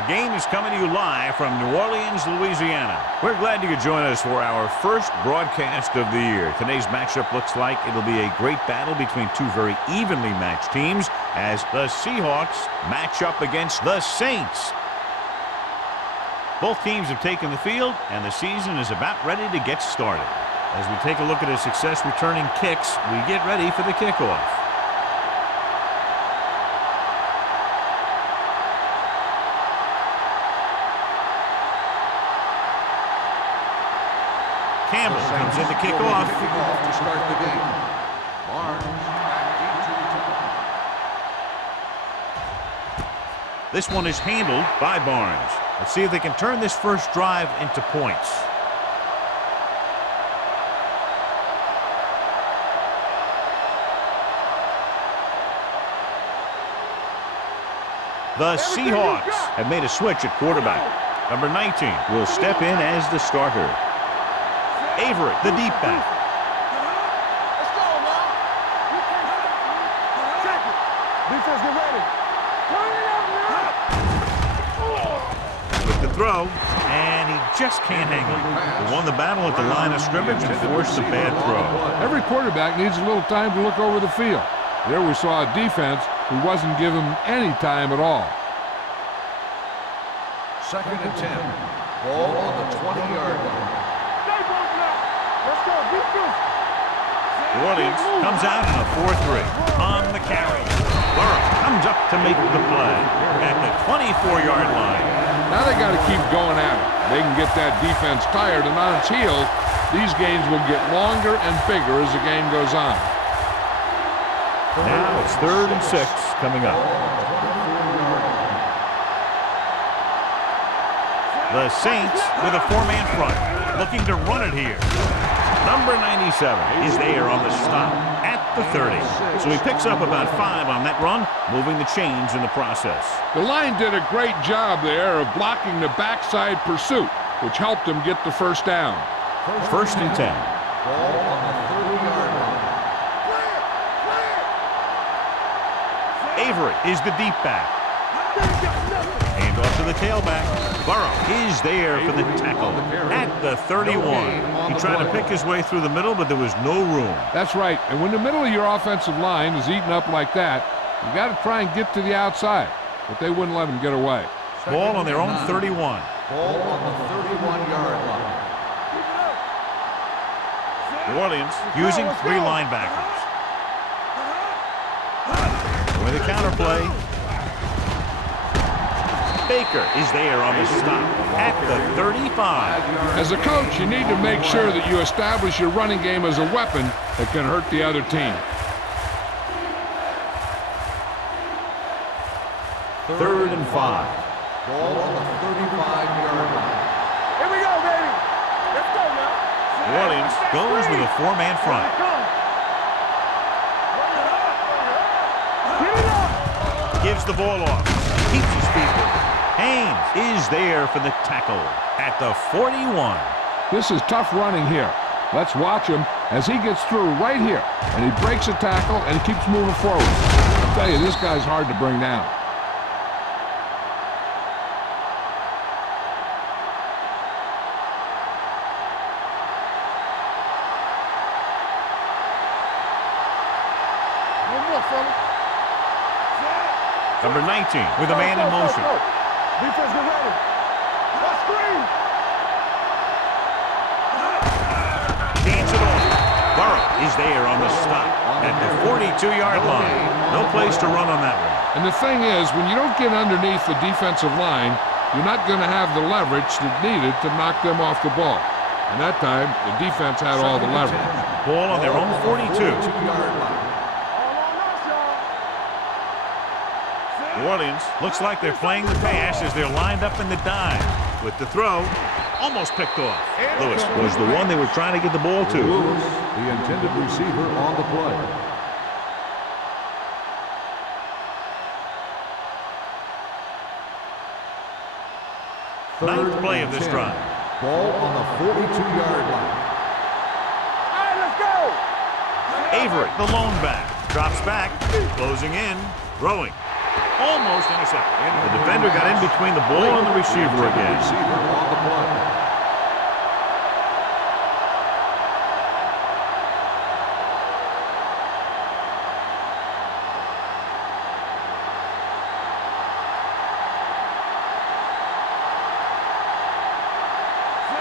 Our game is coming to you live from New Orleans, Louisiana. We're glad you could join us for our first broadcast of the year. Today's matchup looks like it'll be a great battle between two very evenly matched teams as the Seahawks match up against the Saints. Both teams have taken the field, and the season is about ready to get started. As we take a look at his success returning kicks, we get ready for the kickoff. Campbell comes in to kick off. To start the game. Barnes back. This one is handled by Barnes. Let's see if they can turn this first drive into points. The Seahawks have made a switch at quarterback. Number 19 will step in as the starter. Avery, the deep back. Let's go, man. Check it. Defense, get ready. Turn it up, man. With the throw, and he just can't hang on. He won the battle at the line of scrimmage and forced a bad throw. Every quarterback needs a little time to look over the field. There we saw a defense who wasn't given any time at all. 2nd and 10. Ball on the 20-yard line. Let's go, defense. New Orleans comes out in a 4-3 on the carry. Burrow comes up to make the play at the 24-yard line. Now they got to keep going at it. They can get that defense tired and on its heels. These games will get longer and bigger as the game goes on. Now it's 3rd and 6 coming up. The Saints with a 4-man front, looking to run it here. Number 97 is there on the stop at the 30. So he picks up about 5 on that run, moving the chains in the process. The line did a great job there of blocking the backside pursuit, which helped him get the first down. 1st and 10. Ball on the 30-yard line. Avery is the deep back. Hand off to the tailback. Burrow is there for the tackle at the 31. He tried to pick his way through the middle, but there was no room. That's right. And when the middle of your offensive line is eaten up like that, you got to try and get to the outside. But they wouldn't let him get away. Ball on their own 31. Ball on the 31-yard line. New Orleans using 3 linebackers. With a counterplay. Baker is there on the stop at the 35. As a coach, you need to make sure that you establish your running game as a weapon that can hurt the other team. 3rd and 5. Ball on the 35-yard line. Here we go, baby. Let's go, man. New Orleans goes with a 4-man front. Get it up. Gives the ball off. Keeps his feet with it. Haynes is there for the tackle at the 41. This is tough running here. Let's watch him as he gets through right here. And he breaks a tackle and he keeps moving forward. I'll tell you, this guy's hard to bring down. Number 19 with a man in motion. Defense, get ready. Let's screen. Hands it off. Burrow is there on the stop at the 42-yard line. No place to run on that one. And the thing is, when you don't get underneath the defensive line, you're not going to have the leverage that's needed to knock them off the ball. And that time, the defense had all the leverage. Ball on their own 42. 42-yard line. New Orleans looks like they're playing the pass as they're lined up in the dive. With the throw, almost picked off. Lewis was the one they were trying to get the ball to. Lewis, the intended receiver on the play. Ninth play of this drive. Ball on the 42-yard line. All right, let's go. Avery, the lone back, drops back, closing in, throwing. almost intercepted. The defender got in between the ball and the receiver again. Receiver on the play.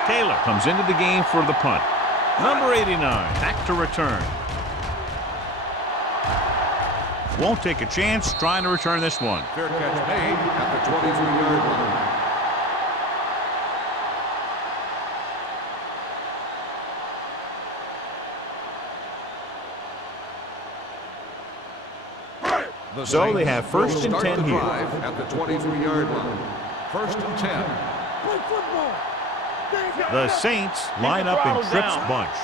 Taylor comes into the game for the punt. Number 89, back to return. Won't take a chance trying to return this one. Fair catch made at the 23-yard line. So they have first and 10 here. At the 23-yard line. First and 10. Play football. The Saints line up in Tripp's bunch.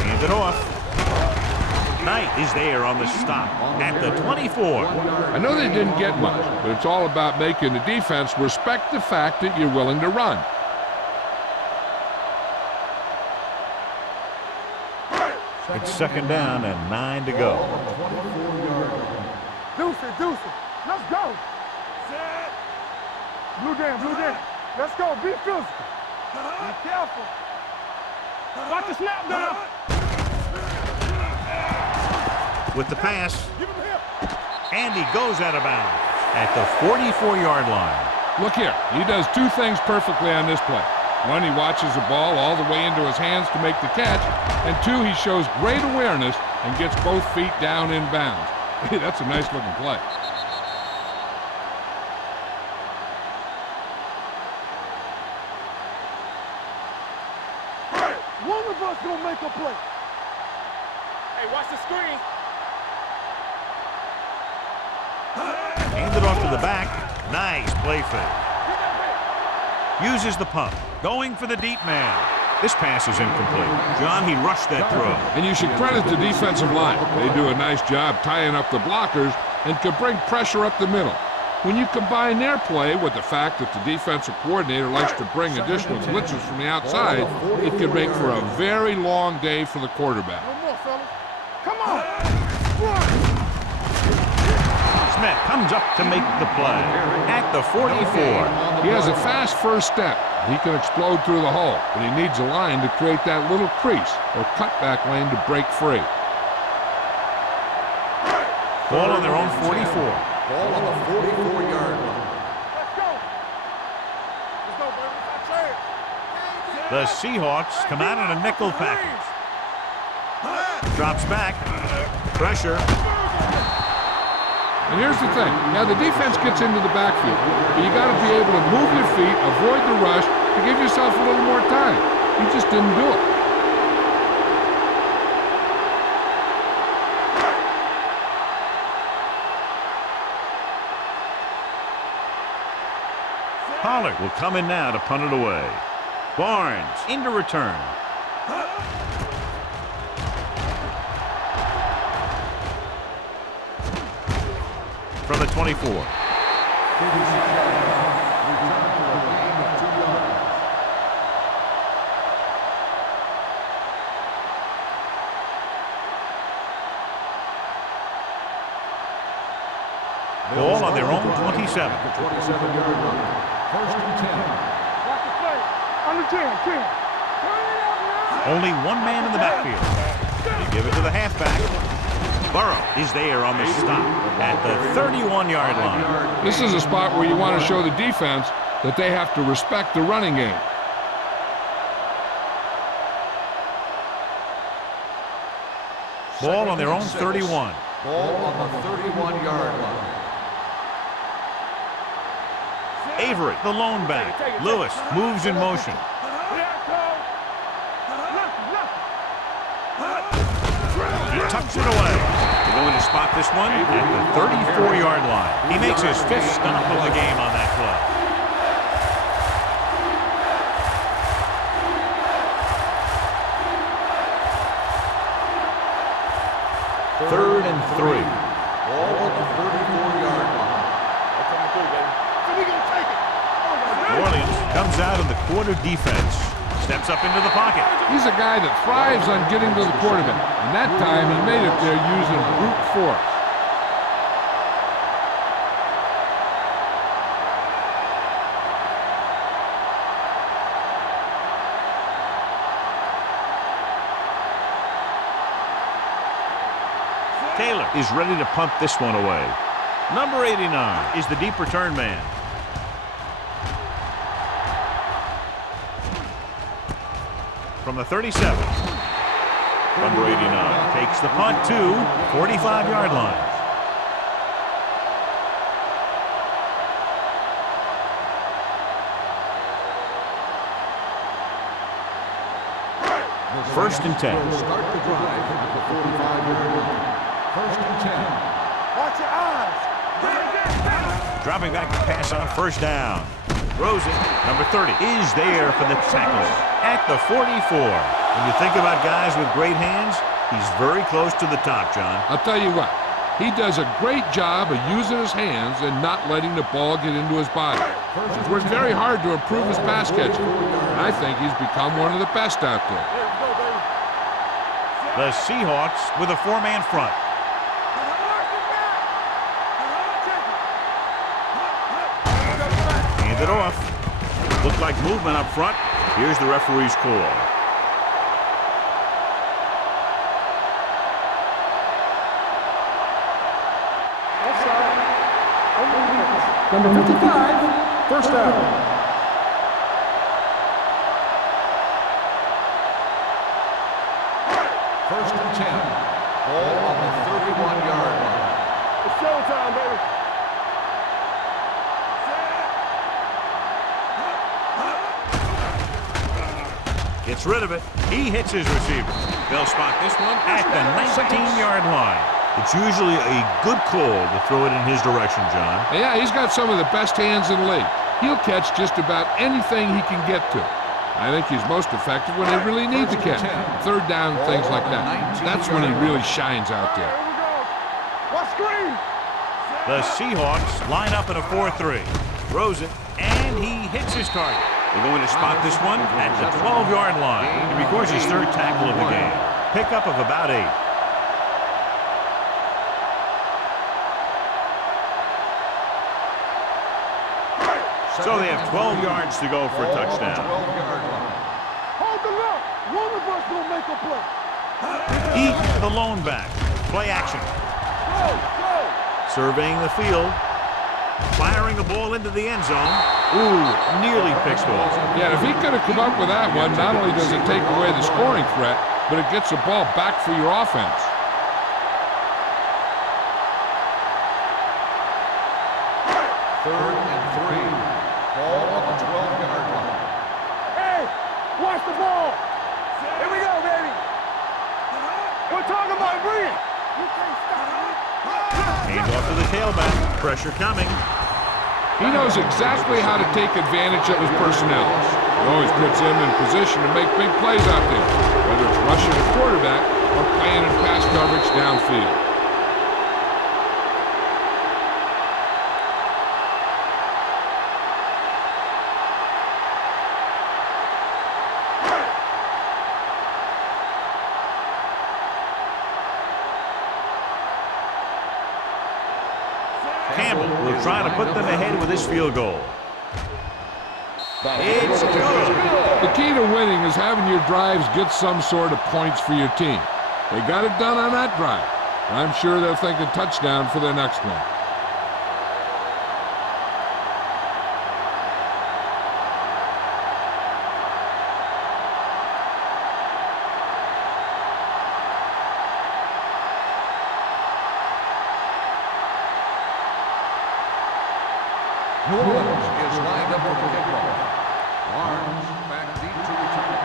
Hand it off. Knight is there on the stop at the 24. I know they didn't get much, but it's all about making the defense respect the fact that you're willing to run. It's second down and 9 to go. Deuce it. Let's go. Blue down. Let's go. Be physical. Be careful. Watch the snap down. With the pass, and he goes out of bounds at the 44-yard line. Look here, he does two things perfectly on this play. One, he watches the ball all the way into his hands to make the catch, and two, he shows great awareness and gets both feet down in bounds. Hey, that's a nice looking play. One of us gonna make a play. Hey, watch the screen. Handed off to the back. Nice play fake. Uses the pump. Going for the deep man. This pass is incomplete. John, he rushed that throw. And you should credit the defensive line. They do a nice job tying up the blockers and can bring pressure up the middle. When you combine their play with the fact that the defensive coordinator likes to bring additional blitzes from the outside, it can make for a very long day for the quarterback. No more, fellas. Come on. Run. Smith comes up to make the play at the 44. He has a fast first step. He can explode through the hole, but he needs a line to create that little crease or cutback lane to break free. Ball on their own 44. Ball on the 44-yard line. Let's go. Let's go, baby. The Seahawks come out in a nickel package. Drops back. Pressure. And here's the thing. Now, the defense gets into the backfield, but you got to be able to move your feet, avoid the rush, to give yourself a little more time. You just didn't do it. Pollard will come in now to punt it away. Barnes into return. From the 24. Ball on their own 27. 27-yard line. First and 10. Watch the play. Under 10. Only one man in the backfield. They give it to the halfback. Burrow is there on the stop at the 31-yard line. This is a spot where you want to show the defense that they have to respect the running game. Ball on their own 31. Ball on the 31-yard line. Avery, the lone back. Lewis moves in motion. He tucks it away. They're going to spot this one at the 34-yard line. He makes his fifth stop of the game on that play. Third and 3. Ball on the 34-yard line. New Orleans comes out of the quarter defense. Steps up into the pocket. He's a guy that thrives on getting to the quarterback, and that time he made it there using brute force. Taylor is ready to punt this one away. Number 89 is the deep return man. From the 37. Number 89 takes the punt to 45-yard line. First and 10. Start the drive at the 45-yard line. First and 10. Watch your eyes. Dropping back to pass on first down. Throws it. Number 30 is there for the tackle at the 44. When you think about guys with great hands, he's very close to the top, John. I'll tell you what, he does a great job of using his hands and not letting the ball get into his body. He's worked very hard to improve his pass catching, and I think he's become one of the best out there. The Seahawks with a four-man front. Hand it off. Looked like movement up front. Here's the referee's call. Number 55, first down. First and 10. Ball on the 31-yard line. It's showtime, baby. Gets rid of it. He hits his receiver. They'll spot this one at the 19-yard line. It's usually a good call to throw it in his direction, John. Yeah, he's got some of the best hands in the league. He'll catch just about anything he can get to. I think he's most effective when they really need to catch. Third down, things like that. That's when he really shines out there. Here we go. What screen? The Seahawks line up in a 4-3. Throws it, and he hits his target. They're going to spot this one at the 12-yard line. He records his third tackle of the game. Pickup of about 8. So they have 12 yards to go for a touchdown. Hold the look. One of us will make a play. Eat the lone back. Play action. Go, go. Surveying the field. Firing the ball into the end zone. Ooh, nearly picked off. Yeah, if he could have come up with that one, not only does it take away the scoring threat, but it gets the ball back for your offense. Third and 3. Ball on the 12-yard line. Hey, watch the ball. Here we go, baby. We're talking about brilliant. You can't stop. Hand off to the tailback. Pressure coming. He knows exactly how to take advantage of his personnel. He always puts him in position to make big plays out there, whether it's rushing the quarterback or playing in pass coverage downfield. Campbell will try to put them ahead with his field goal. It's good. The key to winning is having your drives get some sort of points for your team. They got it done on that drive. I'm sure they'll think a touchdown for their next one. New Orleans is lined up for the kickoff. Barnes back deep to return.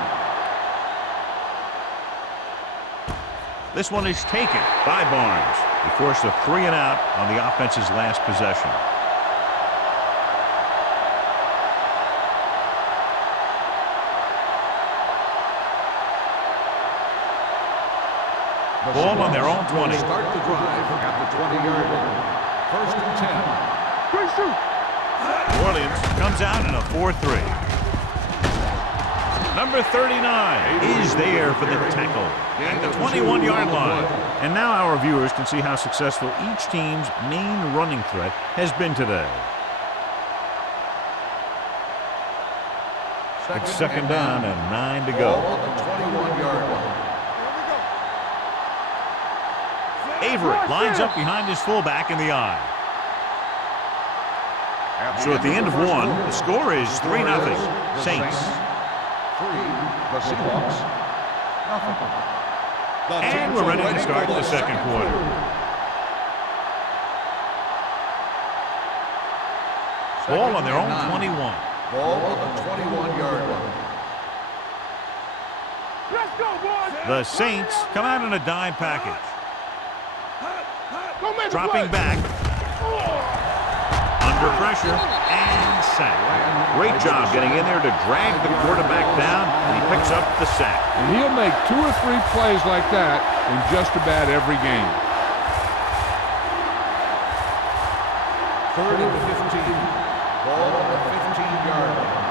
This one is taken by Barnes. He forced a 3-and-out on the offense's last possession. Ball on their own 20. Start the drive at the 20-yard line. First and 10. Great shoot. New Orleans comes out in a 4-3. Number 39 is there for the tackle at the 21-yard line. And now our viewers can see how successful each team's main running threat has been today. It's second down and 9 to go. Ball on the 21-yard line. Here we go. Avery lines up behind his fullback in the eye. So at the end of one, the score is 3-0. Saints. 3, the Seahawks, nothing. And we're ready to start the second quarter. Ball on their own 21. Ball on the 21-yard line. Let's go, boys. The Saints come out in a dime package. Go make a Dropping play. back. Under pressure and sack. Great job getting in there to drag the quarterback down, and he picks up the sack. And he'll make 2 or 3 plays like that in just about every game. 3rd and 15. Ball on the 15-yard line.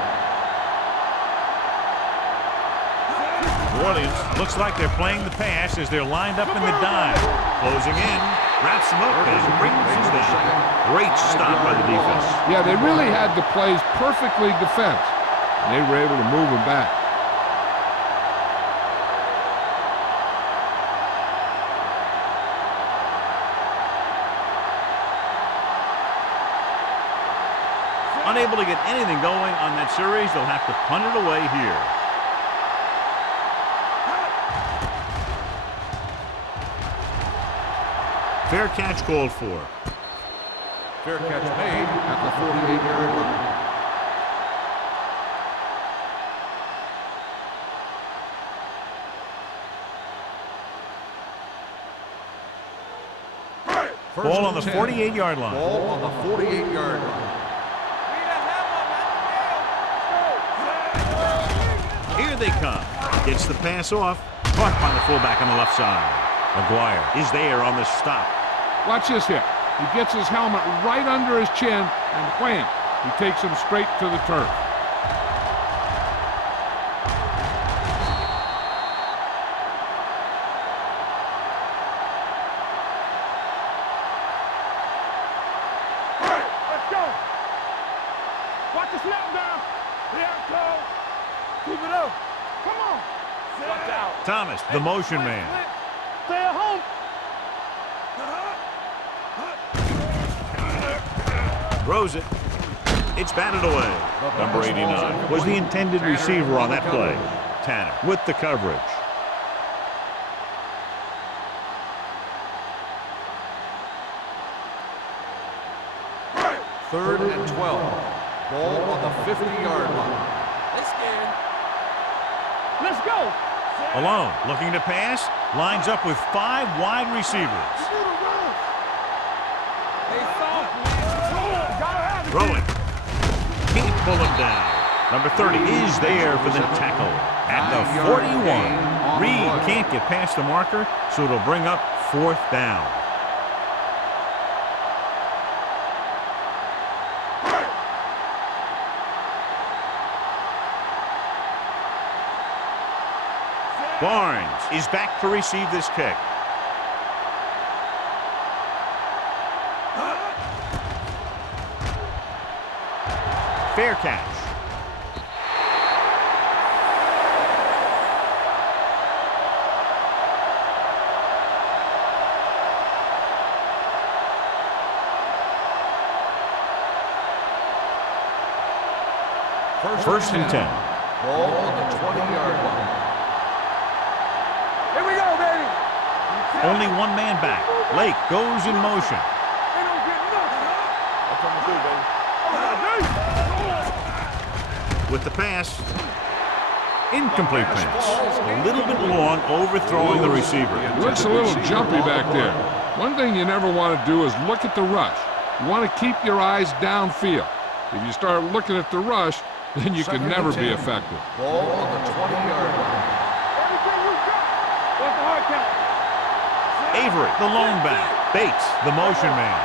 New Orleans looks like they're playing the pass as they're lined up in the dime. Closing in, wraps them up and brings them down. Great stop by the defense. Yeah, they really had the plays perfectly defense, and they were able to move them back. Unable to get anything going on that series, they'll have to punt it away here. Fair catch called for. Fair catch made at the 48-yard line. Ball on the 48-yard line. Ball on the 48-yard line. Here they come. Gets the pass off. Caught by the fullback on the left side. McGuire is there on the stop. Watch this here. He gets his helmet right under his chin, and wham, he takes him straight to the turf. Let's go. Watch the snap down. Here it goes. Keep it up. Come on. Watch out. Thomas, the motion man. Stay at home. Throws it. It's batted away. Number 89 was the intended receiver on that play. Tanner with the coverage. Third and 12. Ball on the 50-yard line. Let's go. Alone, looking to pass, lines up with 5 wide receivers. Throwing. Can't pull him down. Number 30 is there for the tackle at the 41. Reed can't get past the marker, so it'll bring up 4th down. Barnes is back to receive this kick. Fair catch. First and 10. Ball on the 20-yard line. Here we go, baby. Only one man back. Lake goes in motion. They don't get nothing. That's what I'm gonna do, baby. With the pass. Incomplete pass. A little bit long, overthrowing the receiver. Looks a little jumpy back there. One thing you never want to do is look at the rush. You want to keep your eyes downfield. If you start looking at the rush, then you can never be effective. Ball on the 20-yard line. Everything you got. What's the hard count? Avery, the lone back. Bates, the motion man.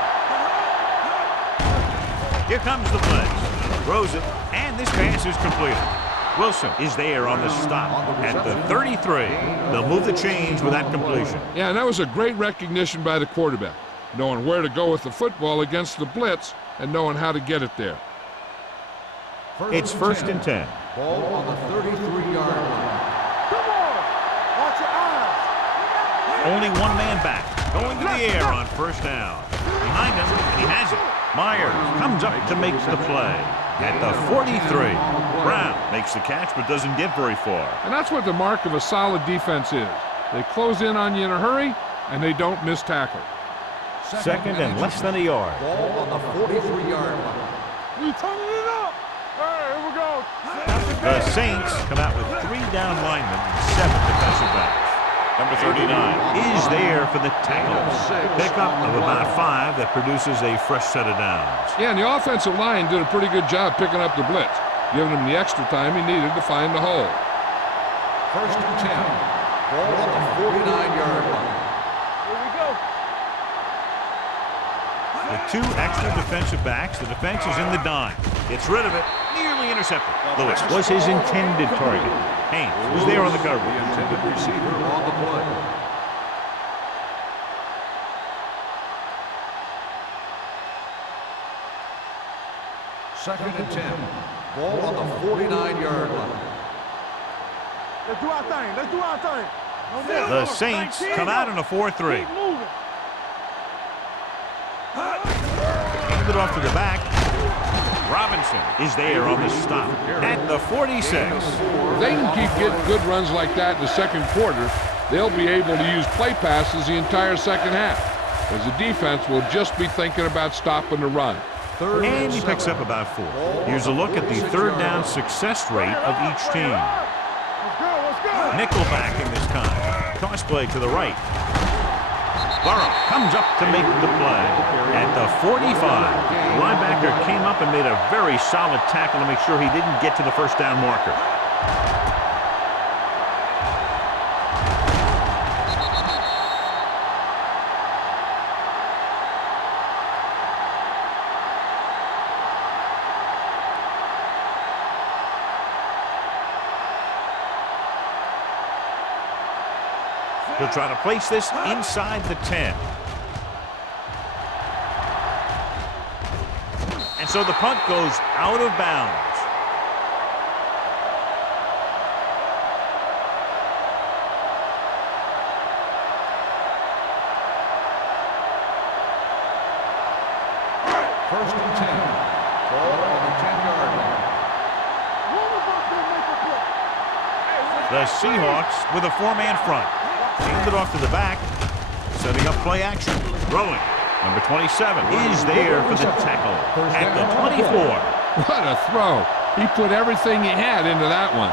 Here comes the blitz. Throws it, and this pass is completed. Wilson is there on the stop at the 33. They'll move the chains with that completion. Yeah, and that was a great recognition by the quarterback, knowing where to go with the football against the blitz and knowing how to get it there. It's first and 10. Ball on the 33-yard line. Come on. Watch your eyes. Only one man back. Going to the air on first down. Behind him, and he has it. Myers comes up to make the play. At the 43, Brown makes the catch but doesn't get very far. And that's what the mark of a solid defense is. They close in on you in a hurry, and they don't miss tackle. Second and less than a yard. Ball on the 43-yard line. We turning it up. Hey, here we go. The Saints come out with 3 down linemen and 7 defensive backs. Number 39 is there for the tackle. Pickup of about 5 that produces a fresh set of downs. Yeah, and the offensive line did a pretty good job picking up the blitz, giving him the extra time he needed to find the hole. First and 10. Ball on the 49-yard line. Here we go. The 2 extra defensive backs. The defense is in the dime. Gets rid of it. Nearly intercepted. Lewis was his intended target. Haynes was there on the cover. The intended receiver on the play. Second and 10. Ball on the 49-yard line. Let's do our thing. Let's do our thing. The Saints come out in a 4-3. Keep moving. Hand it off to the back. Robinson is there on the stop at the 46. If they can keep getting good runs like that in the second quarter, they'll be able to use play passes the entire second half, as the defense will just be thinking about stopping the run. And he picks up about 4. Here's a look at the third down success rate of each team. Let's go. Let's go. Nickelback in this time. Toss play to the right. Burrow comes up to make the play. At the 45, the linebacker came up and made a very solid tackle to make sure he didn't get to the first down marker. He'll try to place this inside the 10. And so the punt goes out of bounds. First and 10. Ball on the 10-yard line. The Seahawks with a 4-man front. Hand it off to the back. Setting up play action. Throwing. Number 27 is there for the tackle at the 24. What a throw. He put everything he had into that one.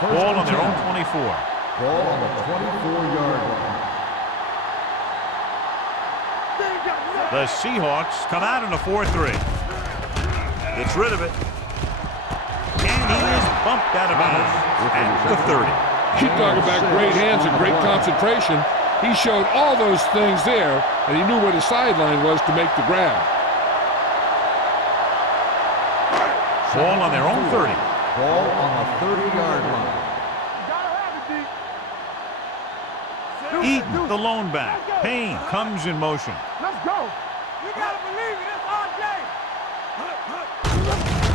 Ball on their own 24. Ball on the 24-yard line. The Seahawks come out in a 4-3. Gets rid of it. And he is bumped out of bounds at the 30. You talk about great hands and great concentration. He showed all those things there, and he knew where the sideline was to make the grab. Ball on their own 30. Ball on the 30-yard line. Eaton, the lone back. Payne comes in motion. Let's go. You gotta believe it. It's our day.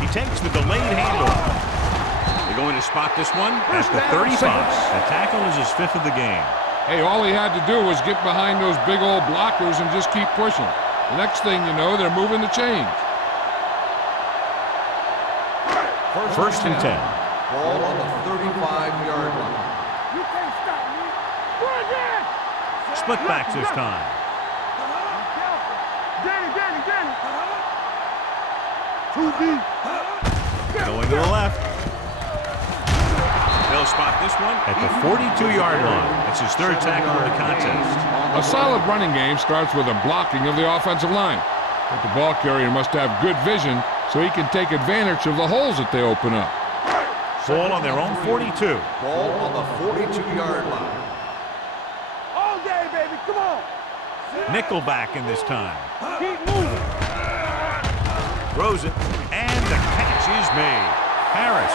He takes the delayed handoff. They're going to spot this one at the 35. The tackle is his 5th of the game. Hey, all he had to do was get behind those big old blockers and just keep pushing. The next thing you know, they're moving the chains. First and 10. Ball on the 35-yard line. You can't stop me. Go again. Split backs this time. Danny. Too deep. Going to the left. They'll spot this one at the 42-yard line. That's his 3rd tackle of the contest. A solid running game starts with a blocking of the offensive line. But the ball carrier must have good vision so he can take advantage of the holes that they open up. Ball on their own 42. Ball on the 42-yard line. All day, baby. Come on. Nickelback in this time. Keep moving. Throws it, and the catch is made. Harris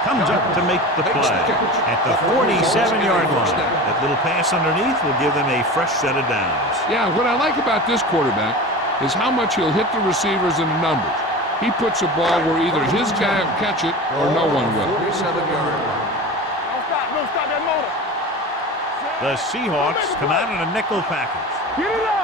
comes up to make the play at the 47-yard line. That little pass underneath will give them a fresh set of downs. Yeah, what I like about this quarterback is how much he'll hit the receivers in the numbers. He puts a ball where either his guy will catch it or no one will. 47-yard line. Don't stop that motor. The Seahawks come out in a nickel package. Get it up.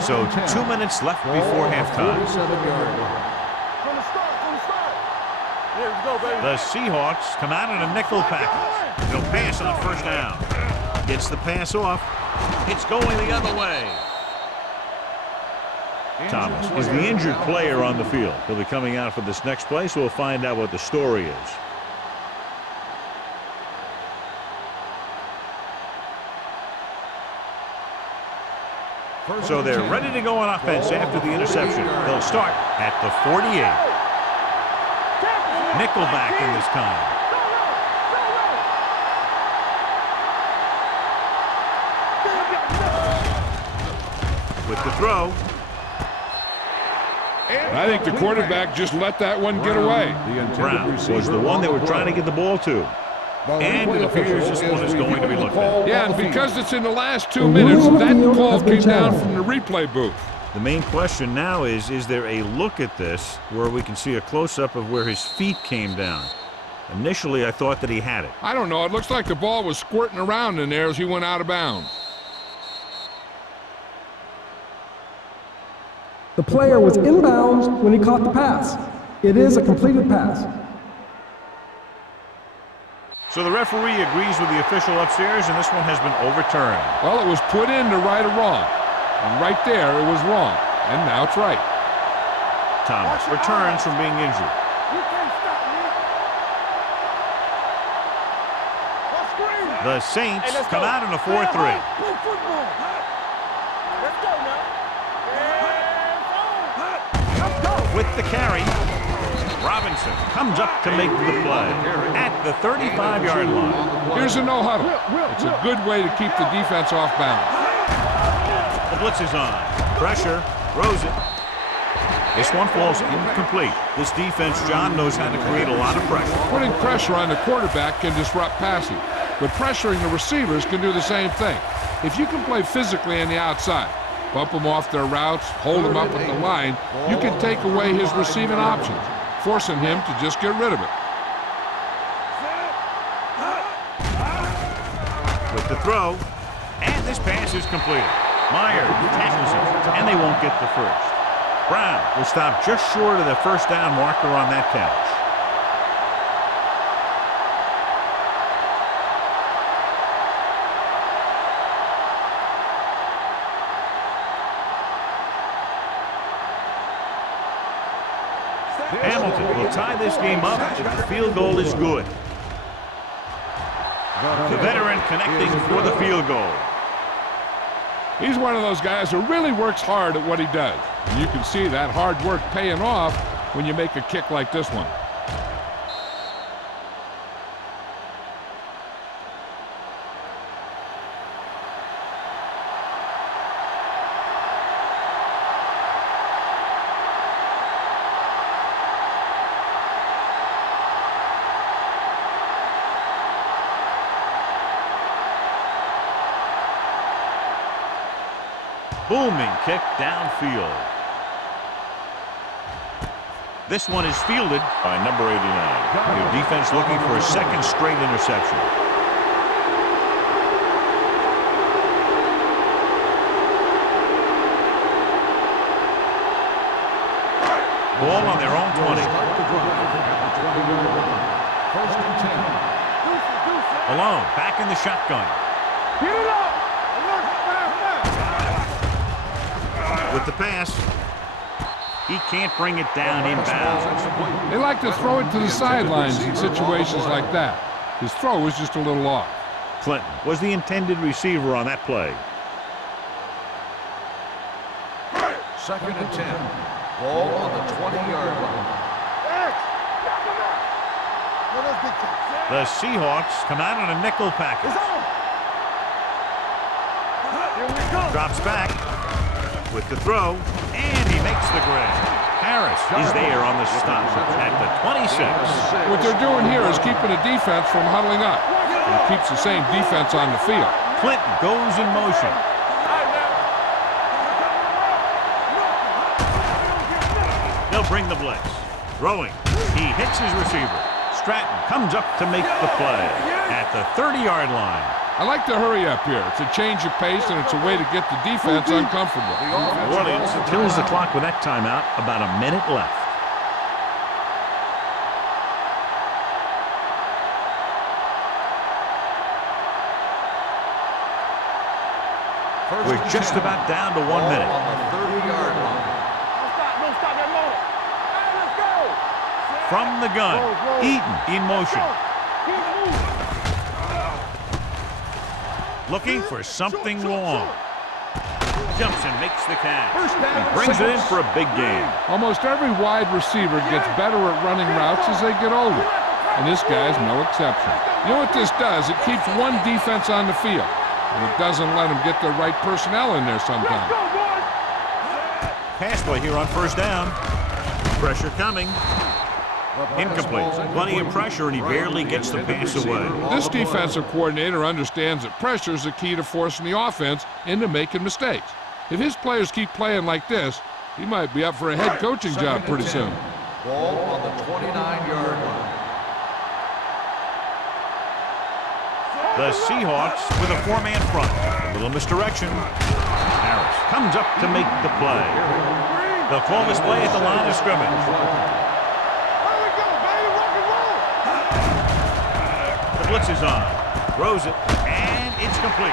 So 2 minutes left before halftime. 47-yard line. From the start. Here we go, baby. The Seahawks come out in a nickel package. They'll pass on first down. Gets the pass off. It's going the other way. Thomas is the injured player on the field. He'll be coming out for this next play, so we'll find out what the story is. So they're ready to go on offense after the interception. They'll start at the 48. Nickelback in this time. With the throw. I think the quarterback just let that one get away. Brown was the one they were trying to get the ball to. And it appears this one is going to be looked at. Yeah, and because it's in the last 2 minutes, that call came down from the replay booth. The main question now is there a look at this where we can see a close-up of where his feet came down? Initially, I thought that he had it. I don't know. It looks like the ball was squirting around in there as he went out of bounds. The player was inbounds when he caught the pass. It is a completed pass. So the referee agrees with the official upstairs, and this one has been overturned. Well, it was put in to right a wrong. And right there, it was wrong. And now it's right. Thomas returns from being injured. You can't stop me. Let's scream. The Saints Hey, let's come go. out in a 4-3. Play football. Let's go now. Let's go. With the carry, Robinson comes up to make the play at the 35-yard line. Here's a no-huddle. It's a good way to keep the defense off balance. The blitz is on. Pressure. Throws it. This one falls incomplete. This defense, John, knows how to create a lot of pressure. Putting pressure on the quarterback can disrupt passing, but pressuring the receivers can do the same thing. If you can play physically on the outside, bump them off their routes, hold them up at the line, you can take away his receiving options, forcing him to just get rid of it. With the throw, and this pass is completed. Meyer tackles him, and they won't get the first. Brown will stop just short of the first down marker on that catch. Hamilton will tie this game up if the field goal is good. The veteran connecting for the field goal. He's one of those guys who really works hard at what he does. And you can see that hard work paying off when you make a kick like this one. Booming kick downfield. This one is fielded by number 89. Your defense looking for a second straight interception. Ball on their own 20. First and 10. Alone, back in the shotgun. Get it up. With the pass, he can't bring it down inbounds. They like to throw it to the sidelines in situations like that. His throw was just a little off. Clinton was the intended receiver on that play. Second and 10. Ball on the 20-yard line. The Seahawks come out in a nickel package. Drops back with the throw, and he makes the grab. Harris is there on the stop at the 26. What they're doing here is keeping the defense from huddling up. It keeps the same defense on the field. Clinton goes in motion. They'll bring the blitz. Throwing. He hits his receiver. Stratton comes up to make the play at the 30-yard line. I like to hurry up here. It's a change of pace, and it's a way to get the defense uncomfortable. New Orleans kills the clock with that timeout. About a minute left. We're just about down to 1 minute. On the 30-yard line. Don't stop that motor. Hey, let's go. From the gun, Eaton in motion. Keep moving. Looking for something long. Jumps and makes the catch. He brings it in for a big gain. Almost every wide receiver gets better at running routes as they get older, and this guy's no exception. You know what this does? It keeps one defense on the field, and it doesn't let them get the right personnel in there sometimes. Pass play here on first down. Pressure coming. Incomplete. Plenty of pressure, and he barely gets the pass away. This defensive coordinator understands that pressure is the key to forcing the offense into making mistakes. If his players keep playing like this, he might be up for a head coaching job pretty soon. Ball on the 29-yard line. The Seahawks with a four-man front. A little misdirection. Harris comes up to make the play. They'll call this play at the line of scrimmage. The blitz is on. Throws it, and it's complete.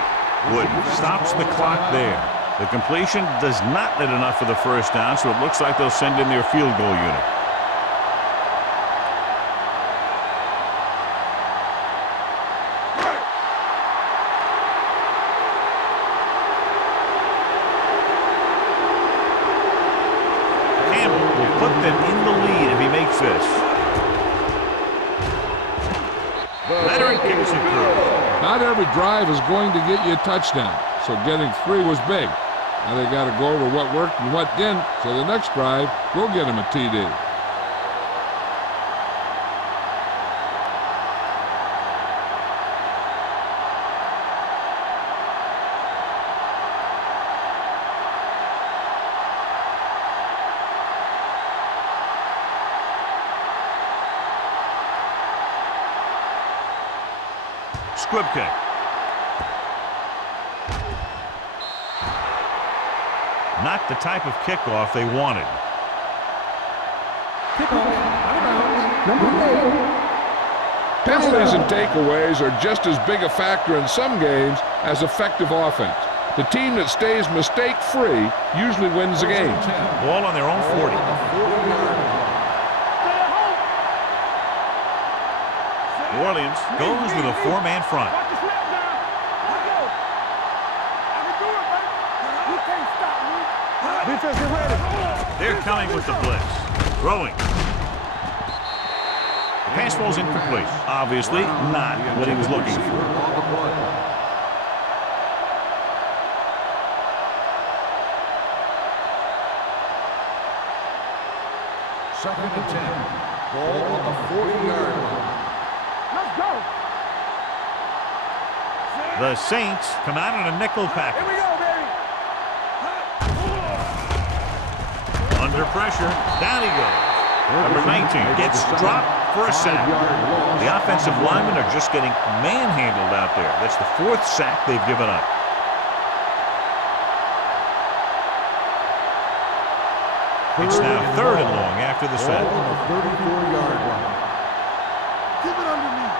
Wood stops the clock there. The completion does not net enough for the first down, so it looks like they'll send in their field goal unit. Campbell will put them in the lead if he makes this. Leonard kicks it through. Not every drive is going to get you a touchdown, so getting 3 was big. Now they got to go over what worked and what didn't, so the next drive will get him a TD. Squib kick. Not the type of kickoff they wanted. Kickoff, out of bounds, number 8. Penalties and takeaways are just as big a factor in some games as effective offense. The team that stays mistake-free usually wins the game. Ball on their own 40. New Orleans goes with a four-man front. Watch the snap down. Let's go. I can do it, baby. You can't stop me. Defense, get ready. They're coming with the blitz. Throwing. The pass ball's incomplete. Obviously not what he was looking for. On the play. Second and 10. Ball on the 40-yard line. Let's go. The Saints come out in a nickel Here package. we go, baby. Under pressure. Down he goes. Number 19 gets dropped for a sack. The offensive linemen are just getting manhandled out there. That's the 4th sack they've given up. It's now 3rd and long after the sack. Ball on the 34-yard line. Keep it underneath.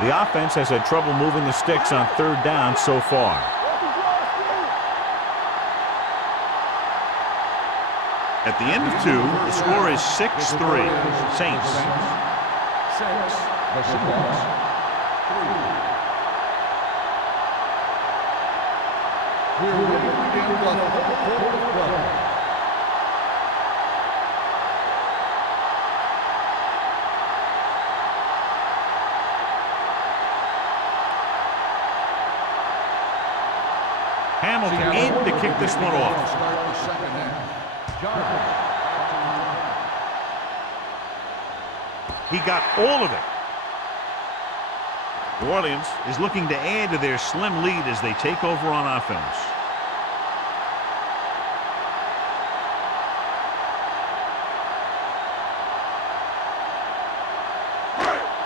The offense has had trouble moving the sticks on 3rd down so far. At the end of 2, the score is 6-3. Saints. 6. The Seahawks. 3. We're ready to begin the fourth play. Hamilton in to kick this one off. Start the second half. Jonathan. He got all of it. New Orleans is looking to add to their slim lead as they take over on offense.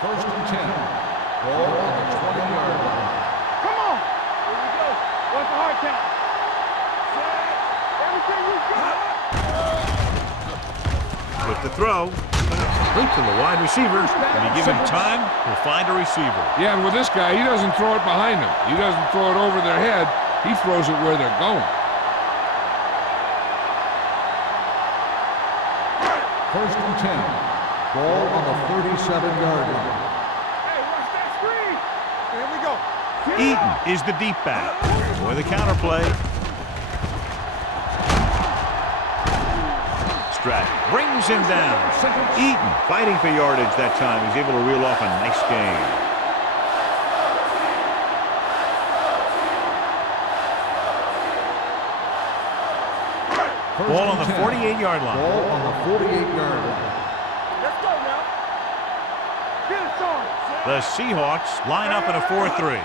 First and 10. Ball on the 20-yard line. Come on. Here we go. What's the hard count? Everything you got. With the throw, complete to the wide receiver. When you give him time, he'll find a receiver. Yeah, and with this guy, he doesn't throw it behind them. He doesn't throw it over their head. He throws it where they're going. First and 10. Ball on the 37-yard line. Hey, watch that screen. Here we go. Eaton is the deep back. For the counterplay. Stratton brings him down. Eaton fighting for yardage that time. He's able to reel off a nice gain. Ball on the 48-yard line. Ball on the 48-yard line. Let's go now. Get it on. The Seahawks line up in a 4-3.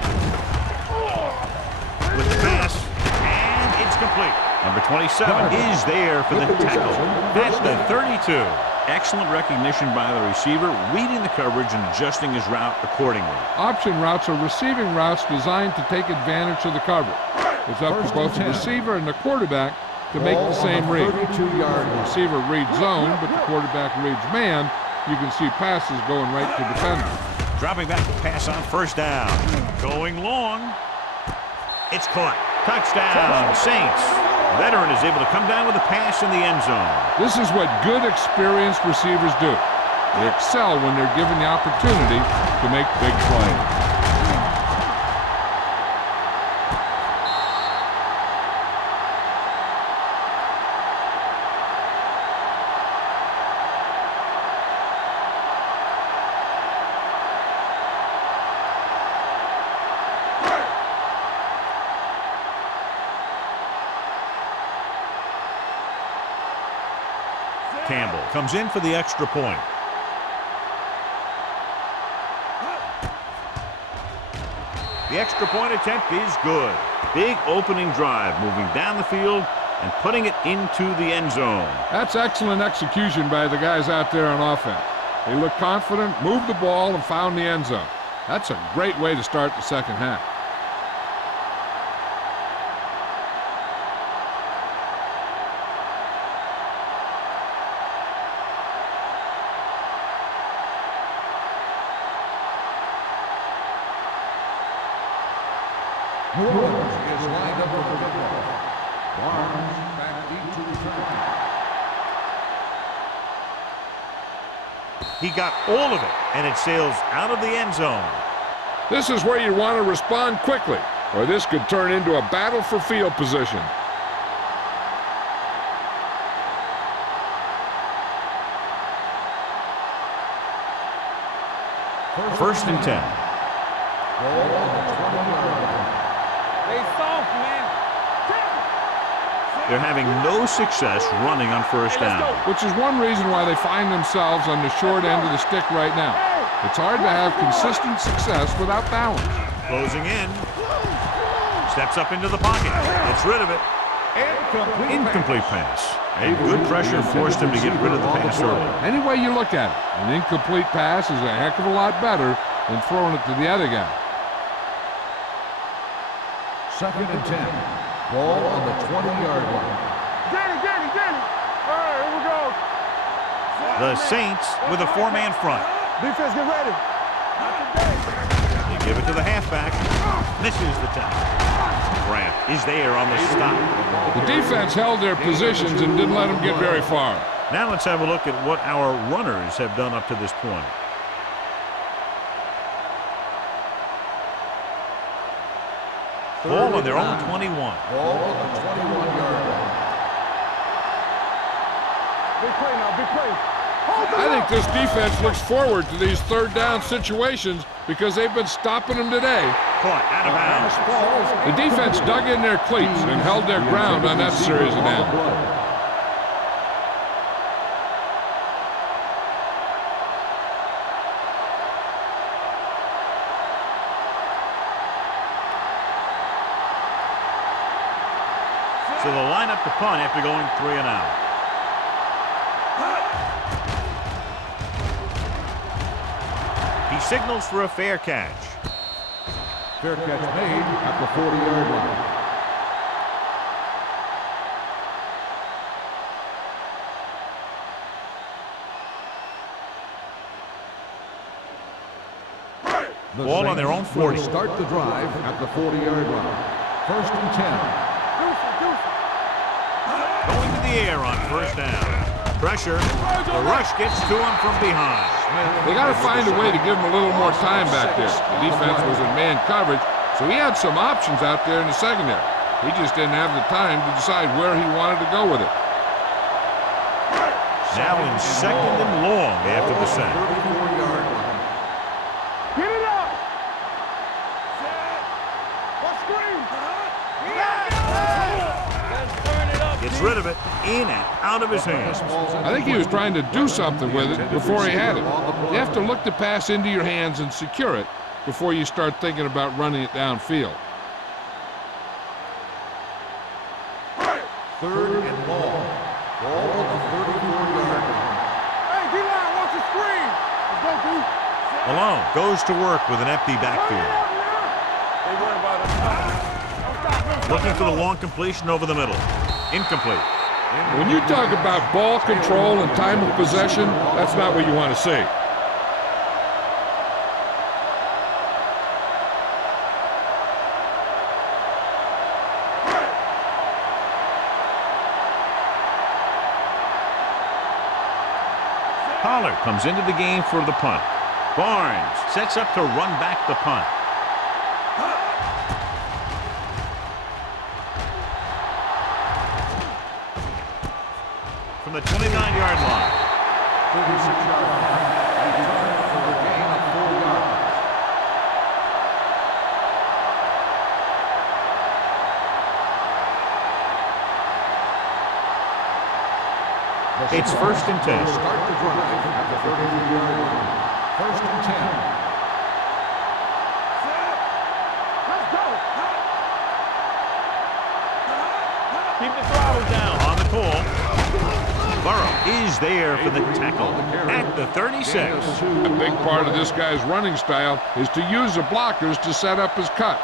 With the pass, and it's complete. Number 27 is there for the tackle. That's the 32. Excellent recognition by the receiver, reading the coverage and adjusting his route accordingly. Option routes are receiving routes designed to take advantage of the coverage. It's up to both the receiver and the quarterback to make the same read. The receiver reads zone, but the quarterback reads man. You can see passes going right to defenders. Dropping back to pass on first down. Going long. It's caught. Touchdown, Saints. Veteran is able to come down with a pass in the end zone. This is what good, experienced receivers do. They excel when they're given the opportunity to make big plays. Campbell comes in for the extra point. The extra point attempt is good. Big opening drive, moving down the field and putting it into the end zone. That's excellent execution by the guys out there on offense. They look confident, moved the ball, and found the end zone. That's a great way to start the second half. New Orleans is lined up for the kickoff. Barnes back deep to return. He got all of it, and it sails out of the end zone. This is where you want to respond quickly, or this could turn into a battle for field position. First and 10. Ball on the 20-yard line. They soft, man. They're having no success running on first down. Which is one reason why they find themselves on the short end of the stick right now. It's hard to have consistent success without balance. Closing in. Steps up into the pocket. Gets rid of it. Incomplete pass. A good pressure forced him to get rid of the pass early. Any way you look at it, an incomplete pass is a heck of a lot better than throwing it to the other guy. Second and 10. Ball on the 20-yard line. Get it. All right, here we go. The Saints with a four-man front. Defense, get ready. They give it to the halfback. Misses the tackle. Grant is there on the stop. The defense held their positions and didn't let them get very far. Now let's have a look at what our runners have done up to this point. Ball on their own 21. Ball on the 21-yard line. Big play now, big play. I think this defense looks forward to these third down situations because they've been stopping them today. Caught out of bounds. The defense dug in their cleats and held their ground on that series of downs. line up to punt after going 3 and out. He signals for a fair catch. Fair catch made at the 40-yard line. The Ball on their own 40. Will start the drive at the 40-yard line. 1st and 10. Going to the air on 1st down. Pressure. The rush gets to him from behind. They got to find a way to give him a little more time back there. The defense was in man coverage, so he had some options out there in the secondary. He just didn't have the time to decide where he wanted to go with it. Now in 2nd and long after the sack. 34-yard line. Get it up! What screen? Gets rid of it, in and out of his hands. I think he was trying to do something with it before he had it. You have to look the pass into your hands and secure it before you start thinking about running it downfield. 3rd and long. Ball on the 34-yard line. Hey, D-line, watch the screen! Let's go, D. Malone goes to work with an empty backfield. They worry about us. Looking for the long completion over the middle. Incomplete. When you talk about ball control and time of possession, that's not what you want to see. Pollard comes into the game for the punt. Barnes sets up to run back the punt. From the 29-yard line. 36-yard line. Return for a gain of 4 yards. It's 1st and 10. Start the drive at the 33-yard line. 1st and 10. Let's go! Keep the throttle down. On the call. Burrow is there for the tackle at the 36. A big part of this guy's running style is to use the blockers to set up his cut,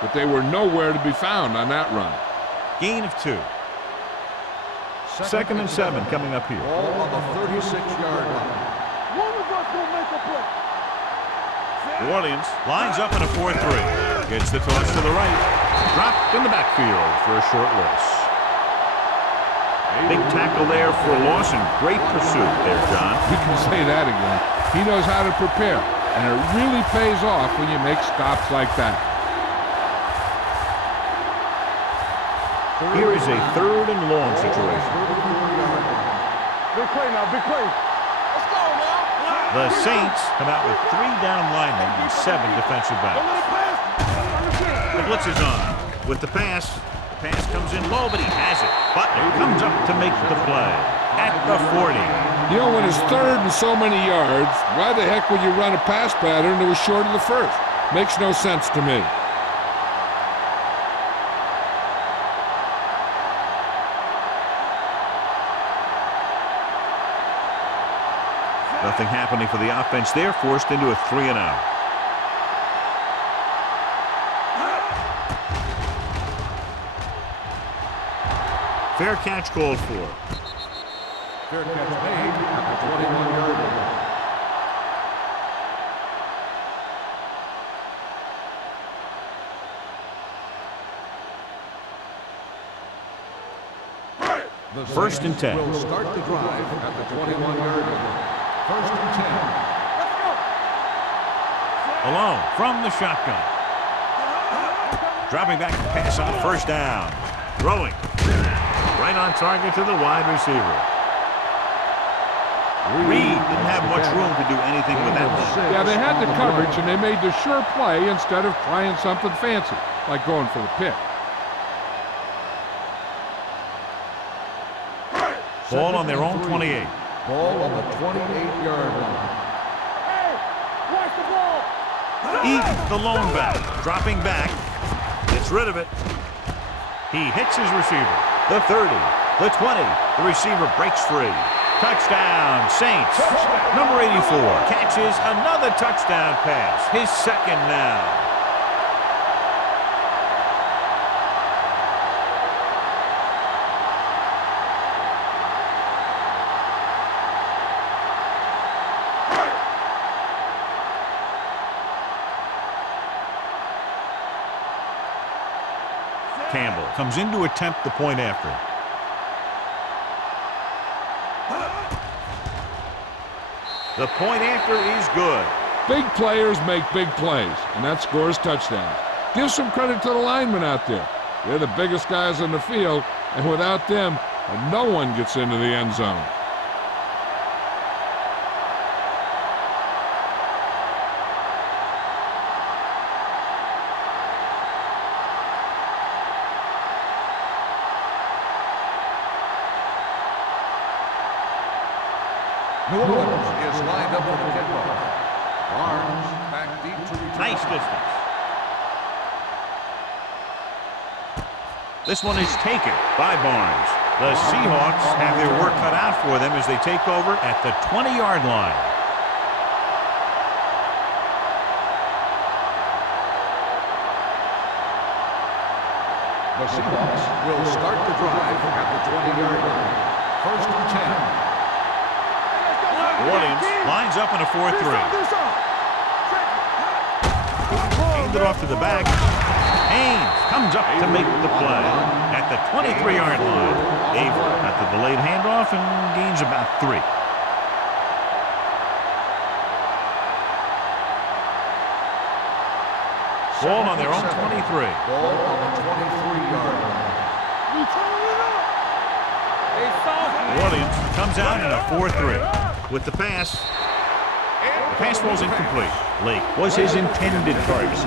but they were nowhere to be found on that run. Gain of 2. 2nd and 7 coming up here. Ball on the 36-yard line. One of us will make a play. New Orleans lines up in a 4-3. Gets the toss to the right. Dropped in the backfield for a short loss. Big tackle there for a loss and great pursuit there, John. You can say that again. He knows how to prepare, and it really pays off when you make stops like that. Here is a 3rd and long situation. Big play now, big play. Let's go now. The Saints come out with 3 down linemen and 7 defensive A backs. little pass. The blitz is on. With the pass comes in low, but he has it. Butler comes up to make the play at the 40. You know, when it's 3rd and so many yards, why the heck would you run a pass pattern that was short of the 1st? Makes no sense to me. Nothing happening for the offense there, forced into a 3 and out. Fair catch called for. Fair catch made at the 21-yard line. The 1st and 10. Will start the drive at the 21-yard line. 1st and 10. Malone from the shotgun. Dropping back to pass on 1st down. Throwing. Right on target to the wide receiver. Reed didn't have much room to do anything with that one. Yeah, they had the coverage, and they made the sure play instead of trying something fancy, like going for the pick. Ball on their own 28. Ball on the 28-yard line. Hey, watch the ball. Eaton, the lone back, dropping back, gets rid of it. He hits his receiver. The 30, the 20. The receiver breaks free. Touchdown, Saints. Number 84 catches another touchdown pass. His second now. Campbell comes in to attempt the point after. The point after is good. Big players make big plays, and that scores touchdowns. Give some credit to the linemen out there. They're the biggest guys on the field, and without them, no one gets into the end zone. New Orleans is lined up for the kickoff. Barnes back deep to return. Nice distance. This one is taken by Barnes. The Seahawks have their work cut out for them as they take over at the 20-yard line. The Seahawks will start the drive at the 20-yard line. First and 10. Williams lines up in a 4-3. Handed off to the back. Haynes comes up to make the play at the 23-yard line. Avery at the delayed handoff and gains about 3. Ball on their own 23. Ball on the 23-yard line. Williams comes out in a 4-3. With the pass. The pass falls incomplete. Lake was his intended target.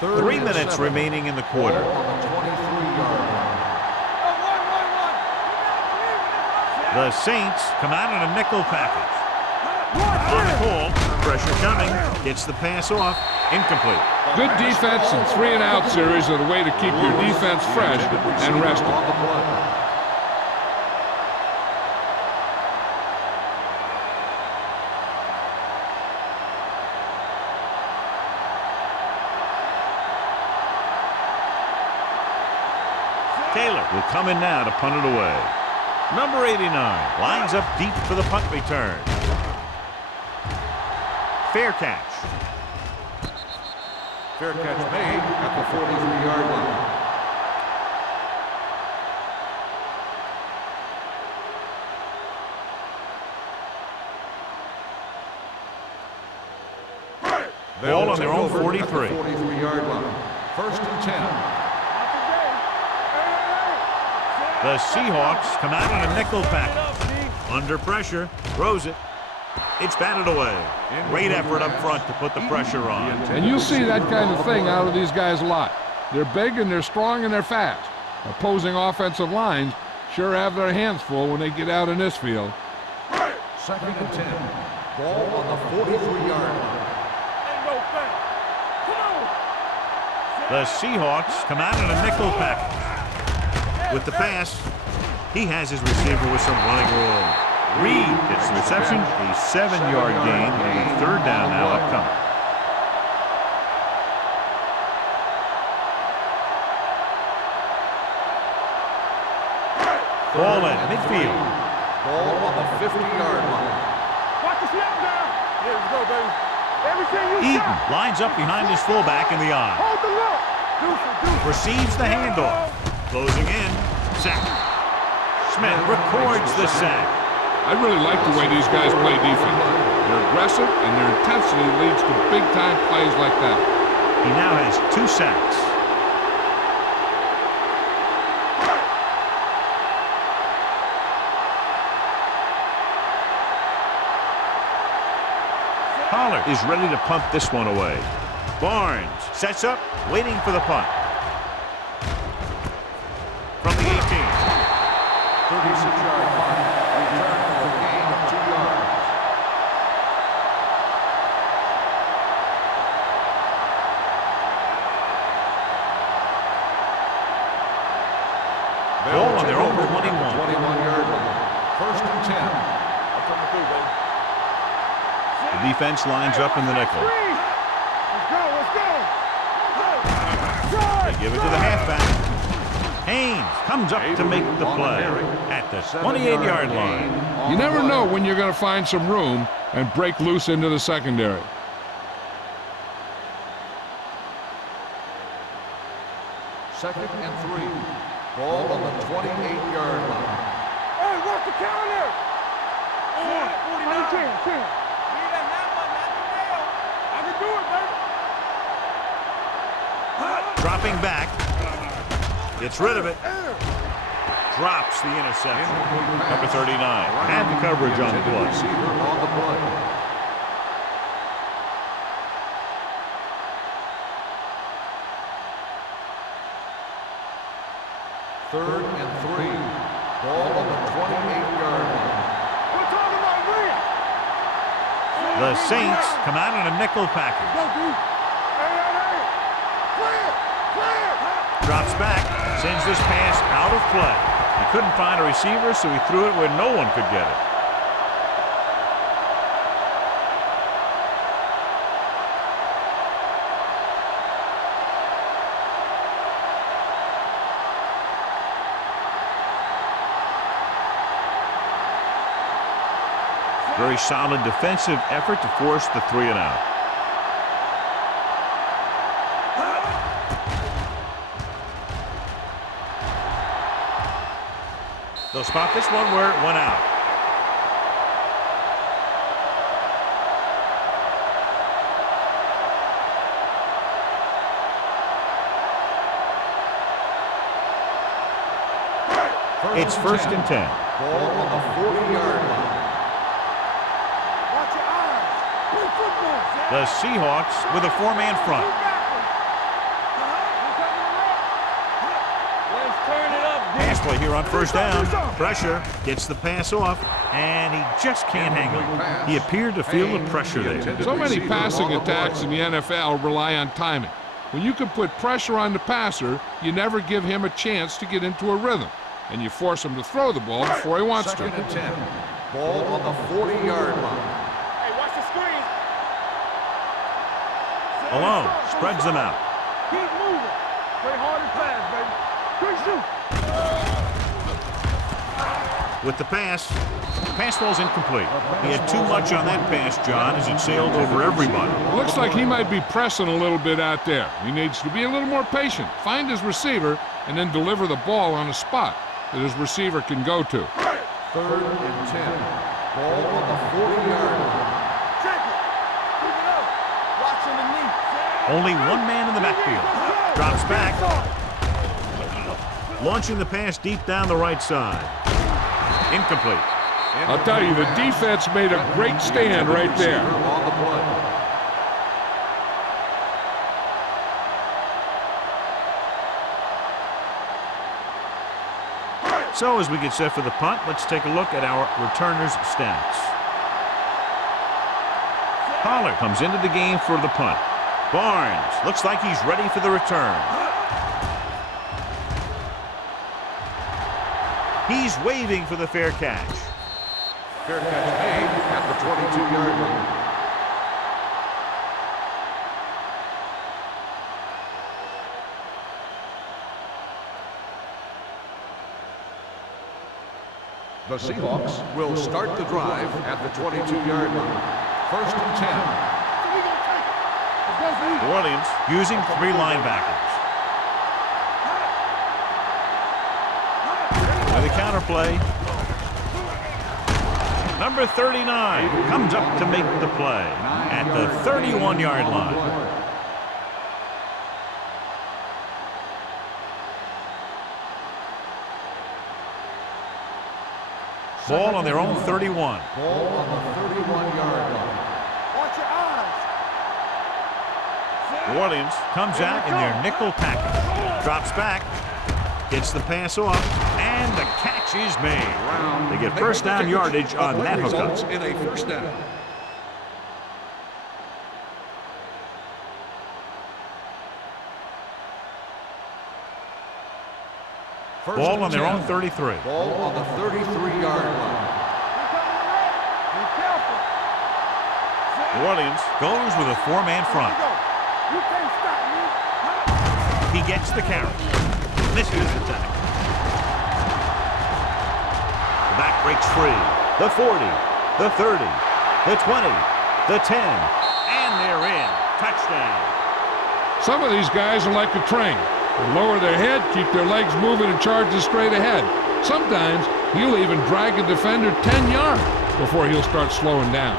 Three minutes remaining in the quarter. The Saints come out in a nickel package. On the call, pressure coming, gets the pass off, incomplete. Good defense and 3-and-out series are the way to keep your defense fresh and rested. Taylor will come in now to punt it away. Number 89 lines up deep for the punt return. Fair catch. Fair catch made at the 43-yard line. Ball on their own 43. 43-yard line. First and 10. The Seahawks come out in a nickel package. Under pressure, throws it. It's batted away. Great effort up front to put the pressure on. And you'll see that kind of thing out of these guys a lot. They're big and they're strong and they're fast. Opposing offensive lines sure have their hands full when they get out in this field. Second and 10. Ball on the 43-yard line. The Seahawks come out in a nickel package. With the pass, he has his receiver with some running room. Reed gets the reception, a 7-yard gain, and third down now upcoming. Ball at midfield. Ball on the 50-yard line. Watch the snap down. Here we go, baby. Everything you Eaton got. lines up behind his fullback in the eye. Hold the look. Receives the handoff. Closing in. Sack. Smith records the sack. I really like the way these guys play defense. They're aggressive and their intensity leads to big-time plays like that. He now has 2 sacks. Pollard is ready to punt this one away. Barnes sets up, waiting for the punt. From the 18. 36-yard punt. Return for a gain of 2 yards. on their own 21. 21-yard line. First and 10. The defense lines up in the nickel. Let's go, let's go. They give it to the halfback. Haynes comes up to make the play at the 28-yard line. You never know when you're going to find some room and break loose into the secondary. Second and 3. Ball on the 28-yard line. Hey, what's the counter? 10. I can do it, baby. Dropping back. Gets rid of it. Drops the interception. Number 39. Had the coverage on the play. Receiver on the play. Third and 3. Ball on the 28-yard line. We're talking about Rhea. The Saints come out in a nickel package. Go, D. Hey. Clear. Drops back. Sends this pass out of play. He couldn't find a receiver, so he threw it where no one could get it. Very solid defensive effort to force the 3 and out. They'll spot this one where it went out. It's first and 10. Ball on the 40-yard line. Watch your eyes. Play football. The Seahawks with a 4-man front. Let's turn it up. Pass play here on first down. Pressure. Gets the pass off. And he just can't hang on. He appeared to feel the pressure there. So many passing attacks in the NFL rely on timing. When you can put pressure on the passer, you never give him a chance to get into a rhythm, and you force him to throw the ball before he wants Second to. and 10. Ball on the 40-yard line. Hey, watch the screen. Alone. Spreads them out. Keep moving. Play hard and fast, baby. Quick shoot. With the pass. Pass ball's incomplete. He had too much on that pass, John, as it sailed over everybody. Looks like he might be pressing a little bit out there. He needs to be a little more patient, find his receiver, and then deliver the ball on a spot that his receiver can go to. Third and 10. Ball on the 40-yard line. Check it. Keep it up. Watch underneath. Only one man in the backfield. Drops back. Launching the pass deep down the right side. Incomplete. I'll tell you, the defense made a great stand right there. On the play. So as we get set for the punt, let's take a look at our returners' stats. Pollard comes into the game for the punt. Barnes looks like he's ready for the return. He's waving for the fair catch. Fair catch made at the 22-yard line. The Seahawks will start the drive at the 22-yard line. First and 10. New Orleans using 3 linebackers. With a counterplay. Number 39 comes up to make the play at the 31-yard line. Ball on their own 31. Ball on the 31-yard line. Watch your eyes. New Orleans comes out in their nickel package. Drops back. Gets the pass off. And the catch is made. They get first down yardage on that hookup. In a first down. First Ball and on their 10. own 33. Ball on the 33-yard line. Be careful. New Orleans goes with a four-man front. You can't stop me. He gets the carry. Misses the tackle. The back breaks free. The 40, the 30, the 20, the 10, and they're in. Touchdown. Some of these guys are like a train. They lower their head, keep their legs moving, and charge straight ahead. Sometimes he'll even drag a defender 10 yards before he'll start slowing down.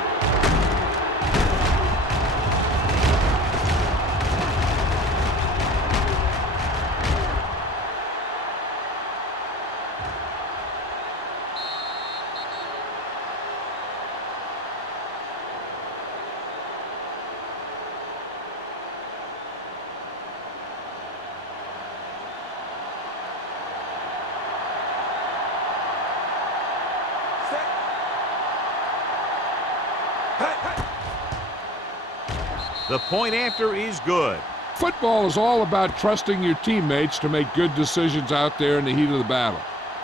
The point after is good. Football is all about trusting your teammates to make good decisions out there in the heat of the battle.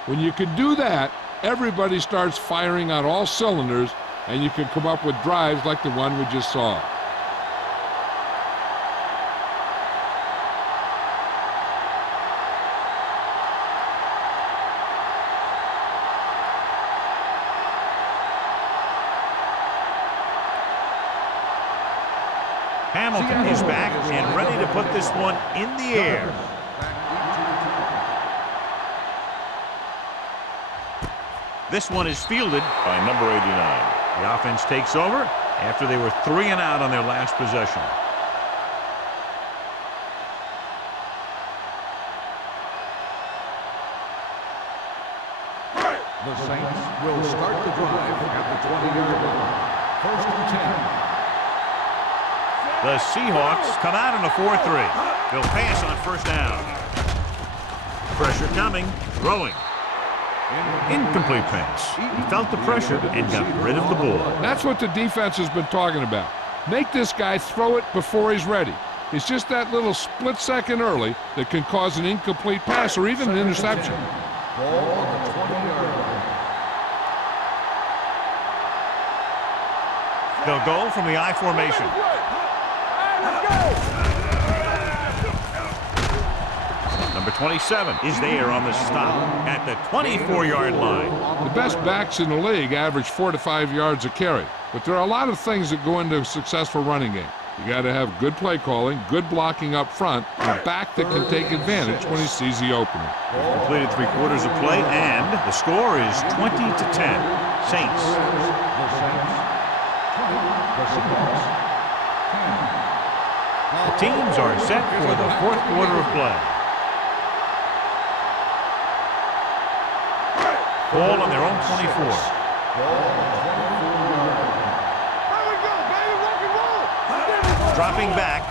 When you can do that, everybody starts firing on all cylinders, and you can come up with drives like the one we just saw. Hamilton is back and ready to put this one in the air. This one is fielded by number 89. The offense takes over after they were 3 and out on their last possession. The Saints will start the drive at the 20-yard line. First and 10. The Seahawks come out in a 4-3. They'll pass on first down. Pressure coming, throwing. Incomplete pass. He felt the pressure and got rid of the ball. That's what the defense has been talking about. Make this guy throw it before he's ready. It's just that little split second early that can cause an incomplete pass or even an interception. Ball on the 20-yard line. They'll go from the I formation. Number 27 is there on the stop at the 24-yard line. The best backs in the league average 4 to 5 yards a carry, but there are a lot of things that go into a successful running game. You got to have good play calling, good blocking up front, and a back that can take advantage when he sees the opening. Completed 3/4 of play, and the score is 20-10. Saints. The Saints 20. The Seahawks 10. The teams are set for the 4th quarter of play. Ball on their own 24. There we go, baby. Rock and roll. Dropping back.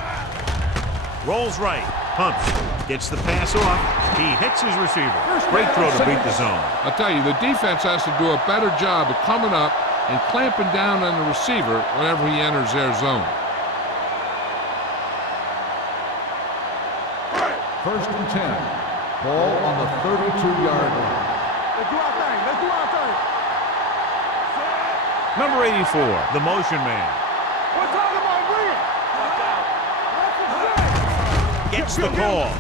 Rolls right. Pumps. Gets the pass off. He hits his receiver. Great throw to beat the zone. I'll tell you, the defense has to do a better job of coming up and clamping down on the receiver whenever he enters their zone. First and 10. Ball on the 32-yard line. Let's do our thing. Let's do our thing. Number 84, the motion man. We're talking about bring. Gets the call.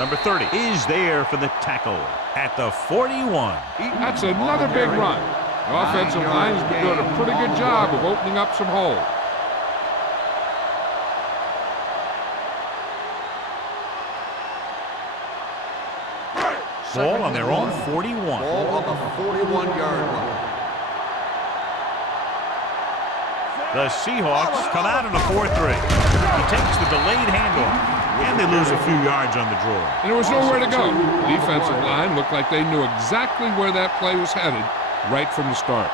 Number 30 is there for the tackle at the 41. That's another big run. The offensive line has been doing a pretty good job of opening up some holes. Ball on their own 41. Ball on the 41-yard line. The Seahawks come out in a 4-3. He takes the delayed handoff, and they lose a few yards on the draw. And there was nowhere to go. The defensive line looked like they knew exactly where that play was headed right from the start.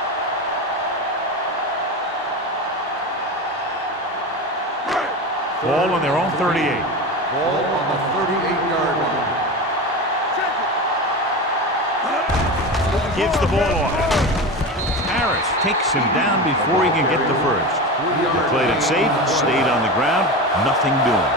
Ball on their own 38. Ball on the 38-yard line. Gives the ball off. Harris takes him down before he can get the first. He played it safe, stayed on the ground, nothing doing.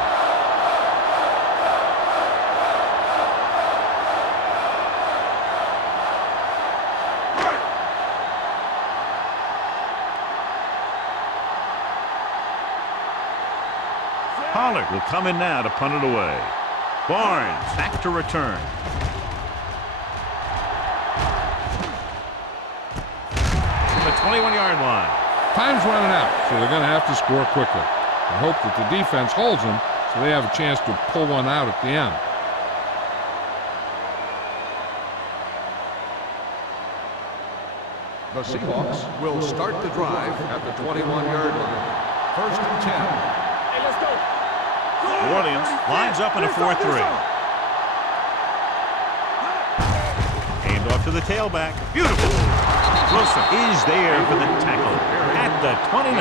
Pollard will come in now to punt it away. Barnes back to return. From the 21-yard line. Time's running out, so they're going to have to score quickly and hope that the defense holds them so they have a chance to pull one out at the end. The Seahawks will start the drive at the 21-yard line. First and 10. Hey, let's go. New Orleans lines up in a 4-3. Hand off to the tailback. Beautiful. Wilson is there for the tackle at the 29.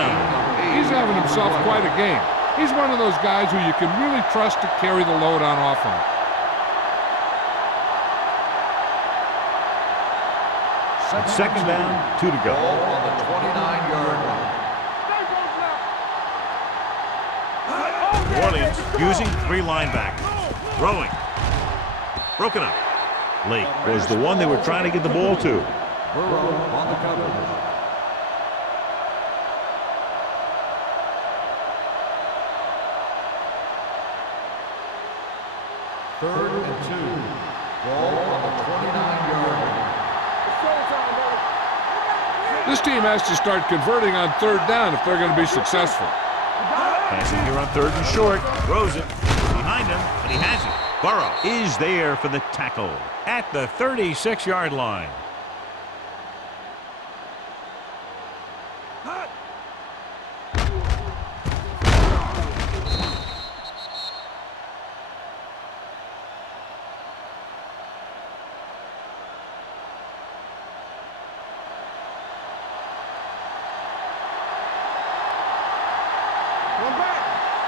He's having himself quite a game. He's one of those guys who you can really trust to carry the load on offense. Second down, 2 to go. Ball on the 29-yard line. New Orleans using 3 linebackers. Throwing. Broken up. Lake was the one they were trying to get the ball to. Burrow on the coverage. Third and 2. Ball on the 29-yard line. This team has to start converting on third down if they're going to be successful. Passing here on 3rd and short. Throws it. Behind him, but he has it. Burrow is there for the tackle at the 36-yard line.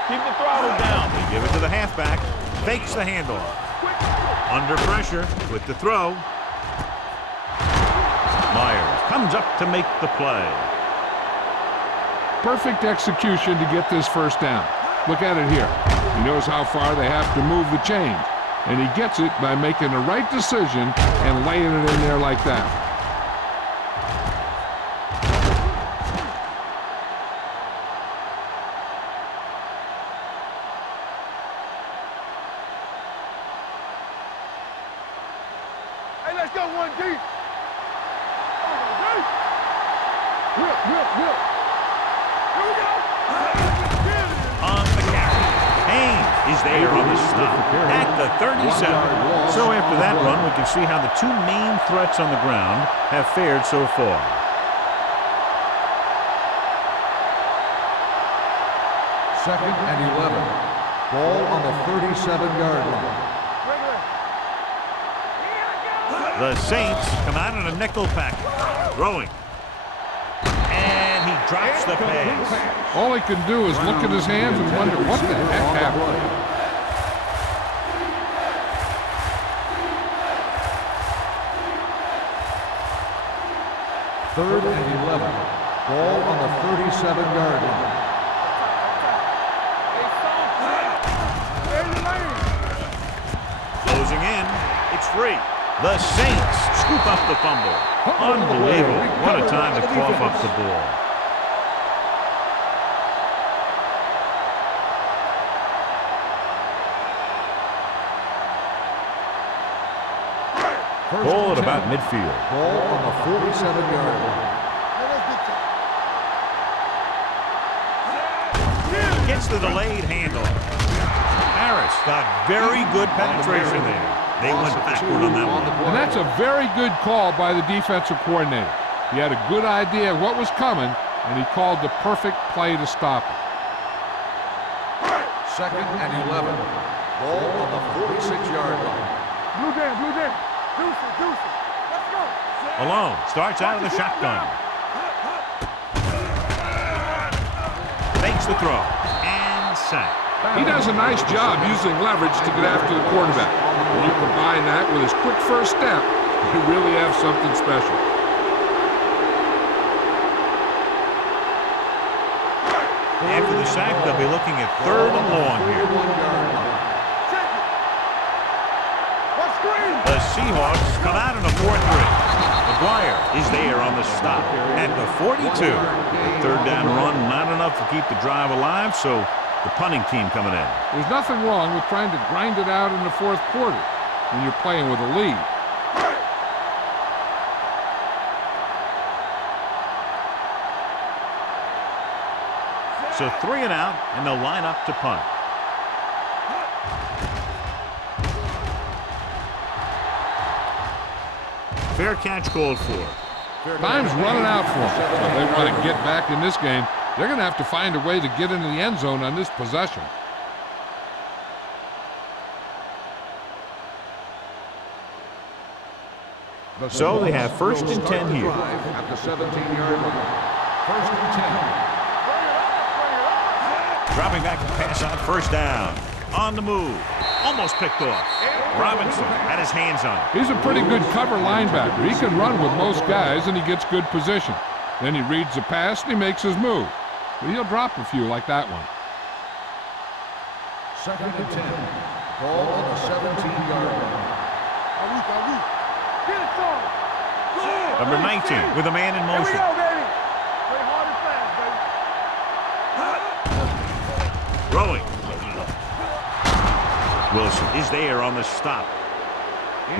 Keep the throttle down. They give it to the halfback. Fakes the handoff. Under pressure with the throw. Myers comes up to make the play. Perfect execution to get this first down. Look at it here. He knows how far they have to move the chains, and he gets it by making the right decision and laying it in there like that. Hey, let's go one deep. Whip. Here we go. On the carry. Haynes is there on the stop at the 37. So after that run, we can see how the 2 main threats on the ground have fared so far. Second and 11. Ball on the 37-yard line. The Saints come out in a nickel package. Throwing. And he drops the pass. All he can do is look at his hands and wonder what the heck happened. Third and 11. Ball on the 37-yard line. Closing in. It's free. The Saints scoop up the fumble. Unbelievable. What a time to cough up the ball. Ball at about midfield. Ball on the 47-yard line. Gets the delayed handoff. Harris got very good penetration there. They went backward on that one. And that's a very good call by the defensive coordinator. He had a good idea of what was coming, and he called the perfect play to stop it. Second and 11. Ball on the 46-yard line. Blue down. Deuce it. Let's go. Alone starts out of the shotgun. Makes the throw. And sack. He does a nice job using leverage to get after the quarterback. When you combine that with his quick first step, you really have something special. After the sack, they'll be looking at 3rd and long here. The Seahawks come out in a 4-3. McGuire is there on the stop at the 42. The 3rd down run, not enough to keep the drive alive, so the punting team coming in. There's nothing wrong with trying to grind it out in the fourth quarter when you're playing with a lead. So 3 and out, and they'll line up to punt. Fair catch called for. Time's running out for them. If they want to get back in this game, they're going to have to find a way to get into the end zone on this possession. So they have 1st and 10 here. At the 17-yard line. 1st and 10. Dropping back to pass on 1st down. On the move. Almost picked off. Robinson had his hands on it. He's a pretty good cover linebacker. He can run with most guys, and he gets good position. Then he reads the pass, and he makes his move. But he'll drop a few like that one. 2nd and 10. Ball on the 17-yard line. Get it, son. Good. Number 19 with a man in Here we motion. go, baby. Play hard and fast, baby. Throwing. Wilson is there on the stop.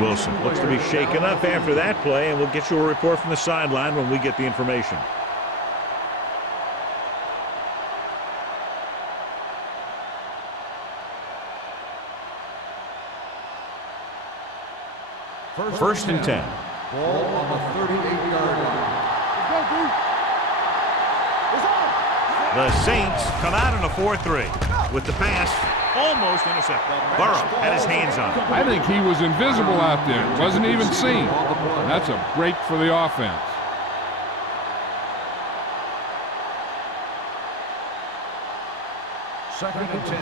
Wilson looks to be shaken up after that play, and we'll get you a report from the sideline when we get the information. First and 10. Ball on the 38-yard line. Let's go, dude. It's on. The Saints come out in a 4-3 with the pass almost intercepted. Burrow had his hands on it. I think he was invisible out there. Wasn't even seen. That's a break for the offense. Second and 10.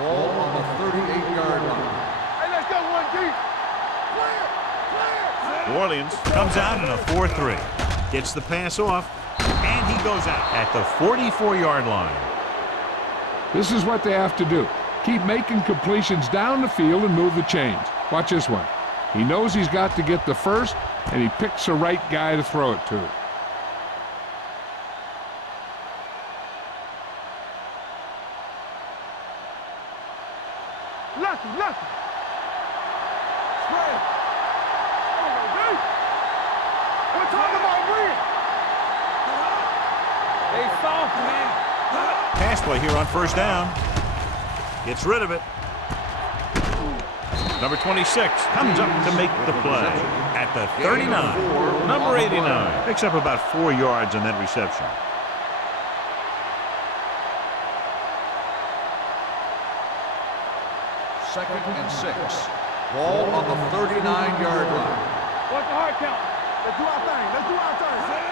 Ball on the 38-yard line. Hey, let's go, 1 deep. New Orleans comes out in a 4-3. Gets the pass off, and he goes out at the 44-yard line. This is what they have to do. Keep making completions down the field and move the chains. Watch this one. He knows he's got to get the first, and he picks the right guy to throw it to. Lucky. Spread. Oh, dude. We're talking about Green. They soft, man. Pass play here on 1st down. Gets rid of it. Number 26 comes up to make the play at the 39. Number 89 picks up about 4 yards on that reception. Second and 6. Ball on the 39-yard line. What's the hard count? Let's do our thing.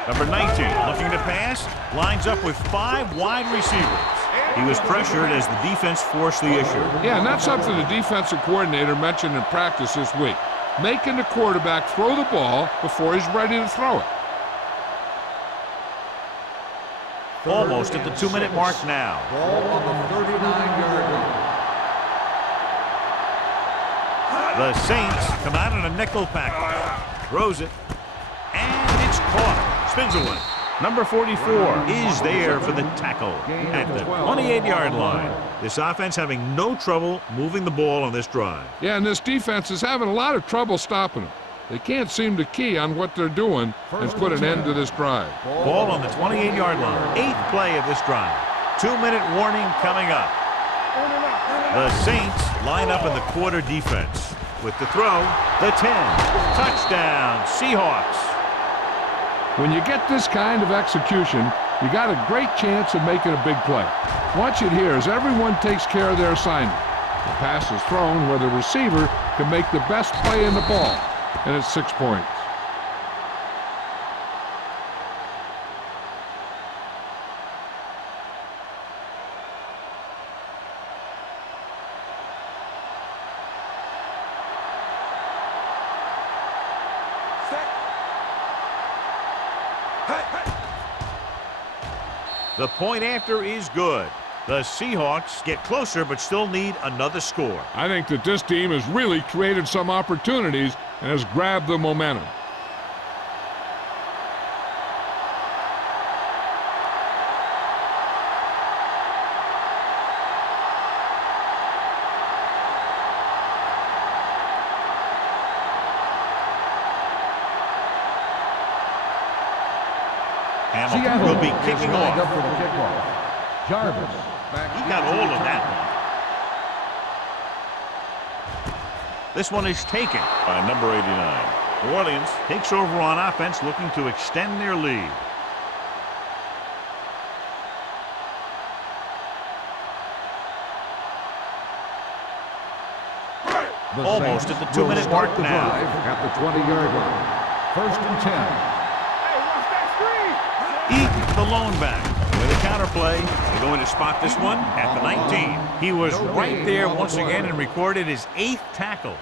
Number 19 looking to pass. Lines up with 5 wide receivers. He was pressured as the defense forced the issue. Yeah, and that's something the defensive coordinator mentioned in practice this week. Making the quarterback throw the ball before he's ready to throw it. Almost at the 2-minute mark now. Ball on the 39-yard line. The Saints come out in a nickel package. Throws it. And it's caught. Spins away. Number 44 is there for the tackle at the 28-yard line. This offense having no trouble moving the ball on this drive. Yeah, and this defense is having a lot of trouble stopping them. They can't seem to key on what they're doing and put an end to this drive. Ball on the 28-yard line. 8th play of this drive. 2-minute warning coming up. The Saints line up in the quarter defense. With the throw, the 10. Touchdown, Seahawks. When you get this kind of execution, you got a great chance of making a big play. Watch it here as everyone takes care of their assignment. The pass is thrown where the receiver can make the best play in the ball, and it's 6 points. The point after is good. The Seahawks get closer but still need another score. I think that this team has really created some opportunities and has grabbed the momentum. Hamilton will be kicking lined up off. for the kickoff. Jarvis. He got hold of that one. This one is taken by number 89. New Orleans takes over on offense, looking to extend their lead. The Almost Saints at the 2-minute will start mark the now. drive at the 20-yard line. 1st and 10. Hey, watch that screen. Eat the lone back. With a counterplay, they're going to spot this one at the 19. He was right there once again and recorded his 8th tackle.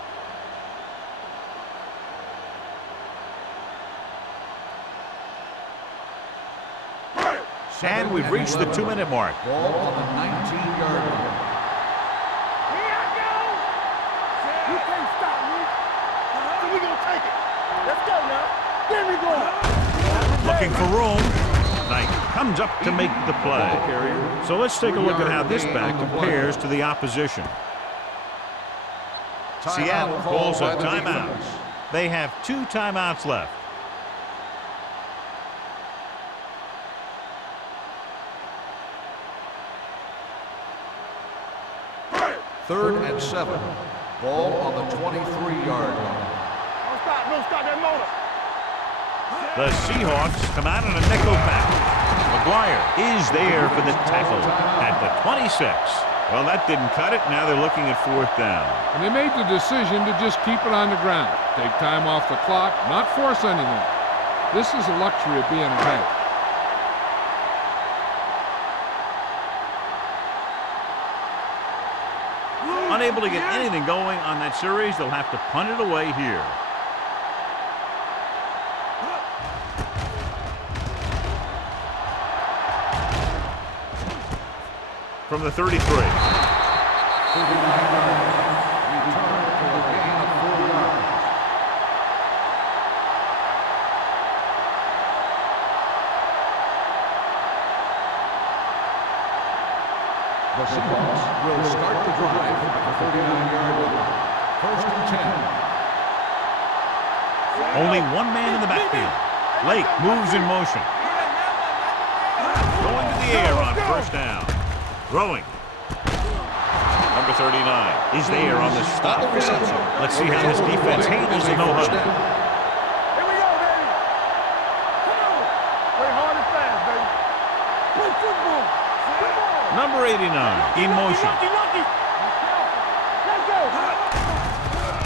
And we've reached the 2-minute mark. Ball on the 19-yard line. Here I go. You can't stop me. So we gonna take it. Let's go now. There we go. Looking for room. Knight comes up to make the play. So let's take a look at how this back compares to the opposition. Seattle calls a timeout. They have 2 timeouts left. Third and 7. Ball on the 23-yard line. Don't stop that motor. The Seahawks come out in a nickel pack. McGuire is there for the tackle at the 26. Well, that didn't cut it. Now they're looking at 4th down. And they made the decision to just keep it on the ground. Take time off the clock, not force anything. This is the luxury of being ahead. Unable to get anything going on that series, they'll have to punt it away here. From the 33. 39 yards. Return for a gain of 4 yards. The Seahawks will start the drive at the 39-yard line. 1st and 10. Only one man in the backfield. Lake moves in motion. Going to the air on 1st down. Throwing. Number 39 is there on the stop. Let's see how this defense handles the no-huddle. Here we go, baby. Come on. Play hard and fast, baby. Play football. Football. Number 89 in motion. Lucky. Let's go.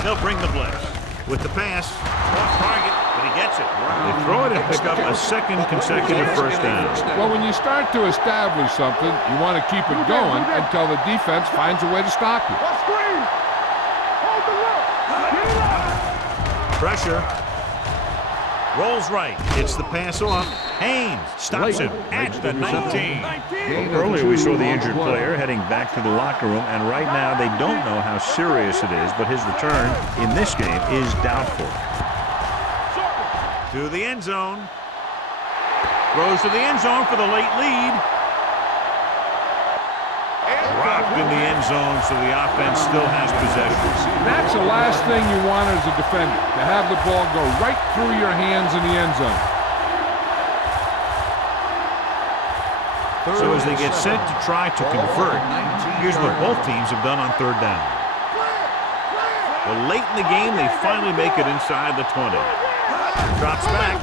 They'll bring the blitz. With the pass, off target, but he gets it. They throw it and pick up a 2nd consecutive 1st down. Well, when you start to establish something, you want to keep it going until the defense finds a way to stop you. What screen? Hold the look. Get it up. Pressure. Rolls right. It's the pass off. Haynes stops him at the 19. Earlier we saw the injured player heading back to the locker room, and right now they don't know how serious it is, but his return in this game is doubtful. To the end zone. Throws to the end zone for the late lead. Dropped in the end zone, so the offense still has possession. That's the last thing you want as a defender, to have the ball go right through your hands in the end zone. So as they get set to try to convert, here's what both teams have done on 3rd down. Well, late in the game, they finally make it inside the 20. Drops back.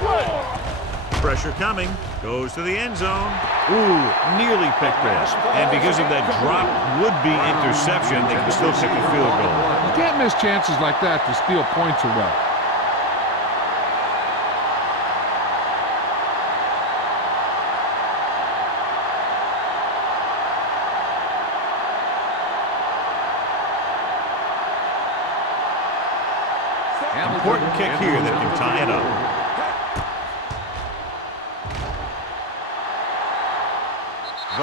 Pressure coming. Goes to the end zone. Ooh, nearly picked off. And because of that drop would-be interception, they can still kick a field goal. You can't miss chances like that to steal points away. Important kick here that can tie it up.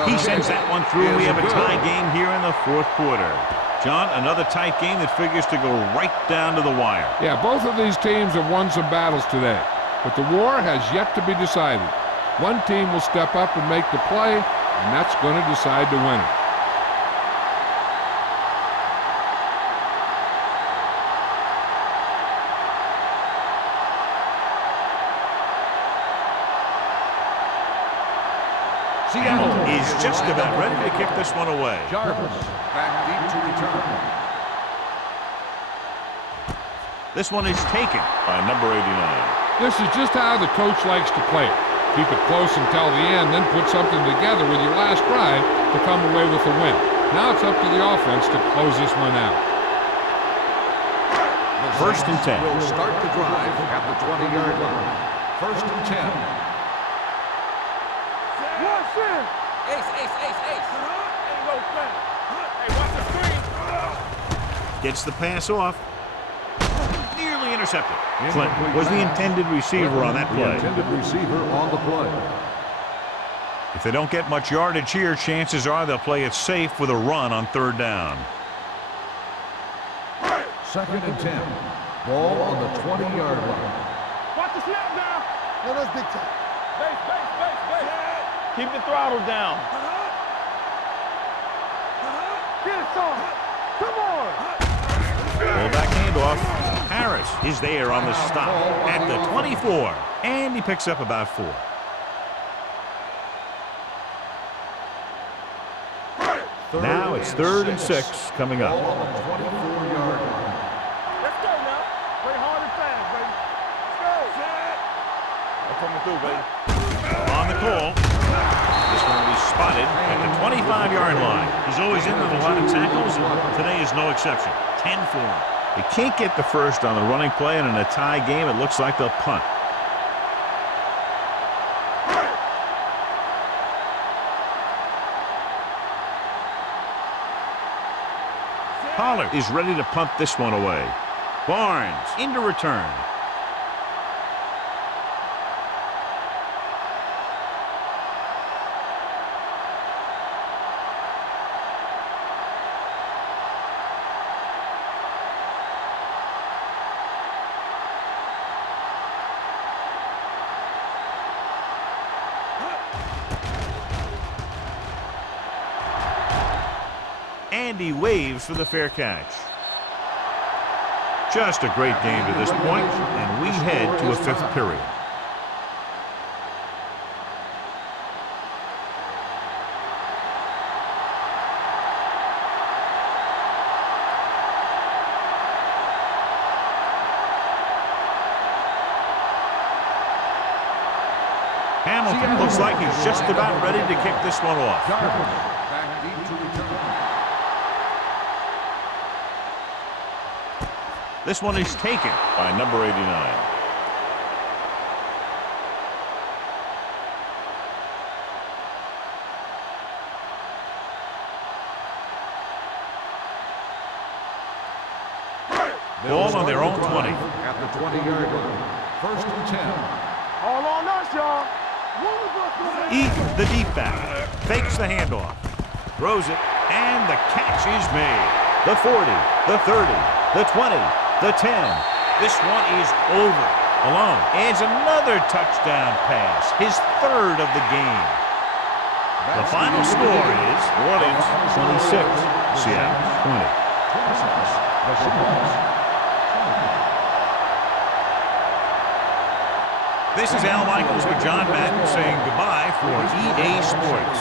He sends that one through, and we have a tie game here in the 4th quarter. John, another tight game that figures to go right down to the wire. Yeah, both of these teams have won some battles today, but the war has yet to be decided. One team will step up and make the play, and that's going to decide the winner. Seattle Is just about ready to kick this one away. Jarvis back deep to return. This one is taken by number 89. This is just how the coach likes to play it. Keep it close until the end, then put something together with your last drive to come away with the win. Now it's up to the offense to close this one out. The First and Saints 10. will start the drive at the 20-yard line. First and 10. What's in? Ace, ace, ace, ace. Ain't no thing. Hey, watch the screen. Gets the pass off. Nearly intercepted. Clinton was the intended receiver on that The play. intended receiver on the play. If they don't get much yardage here, chances are they'll play it safe with a run on third down. Second and 10. Ball on the 20-yard line. Watch the snap now. No, that's big time. Base, base, base, base. Keep the throttle down. Get it, son. Come on. Fullback handoff. Harris is there on the stop at the 24. And he picks up about 4. Now it's third and 6 coming Ball up. on the 24-yard line. Let's go now. Play hard and fast, baby. Let's go. I'm coming through, baby. On the call. This one will be spotted at the 25-yard line. He's always in on a lot of tackles, and today is no exception. 10 for him. They can't get the first on the running play, and in a tie game, it looks like they'll punt. Pollard is ready to punt this one away. Barnes into return. And he waves for the fair catch. Just a great game to this point, and we head to a 5th period. Hamilton looks like he's just about ready to kick this one off. Jarvis back deep to return. This one is taken by number 89. Ball on their own 20. At the 20-yard line. First and 10. All on us, y'all. Eaton, the deep back, fakes the handoff, throws it, and the catch is made. The 40, the 30, the 20, the 10. This one is over. Malone adds another touchdown pass, his 3rd of the game. The final score is New Orleans 26, Seattle 20. The Seahawks. This is Al Michaels with John Madden saying goodbye for EA Sports.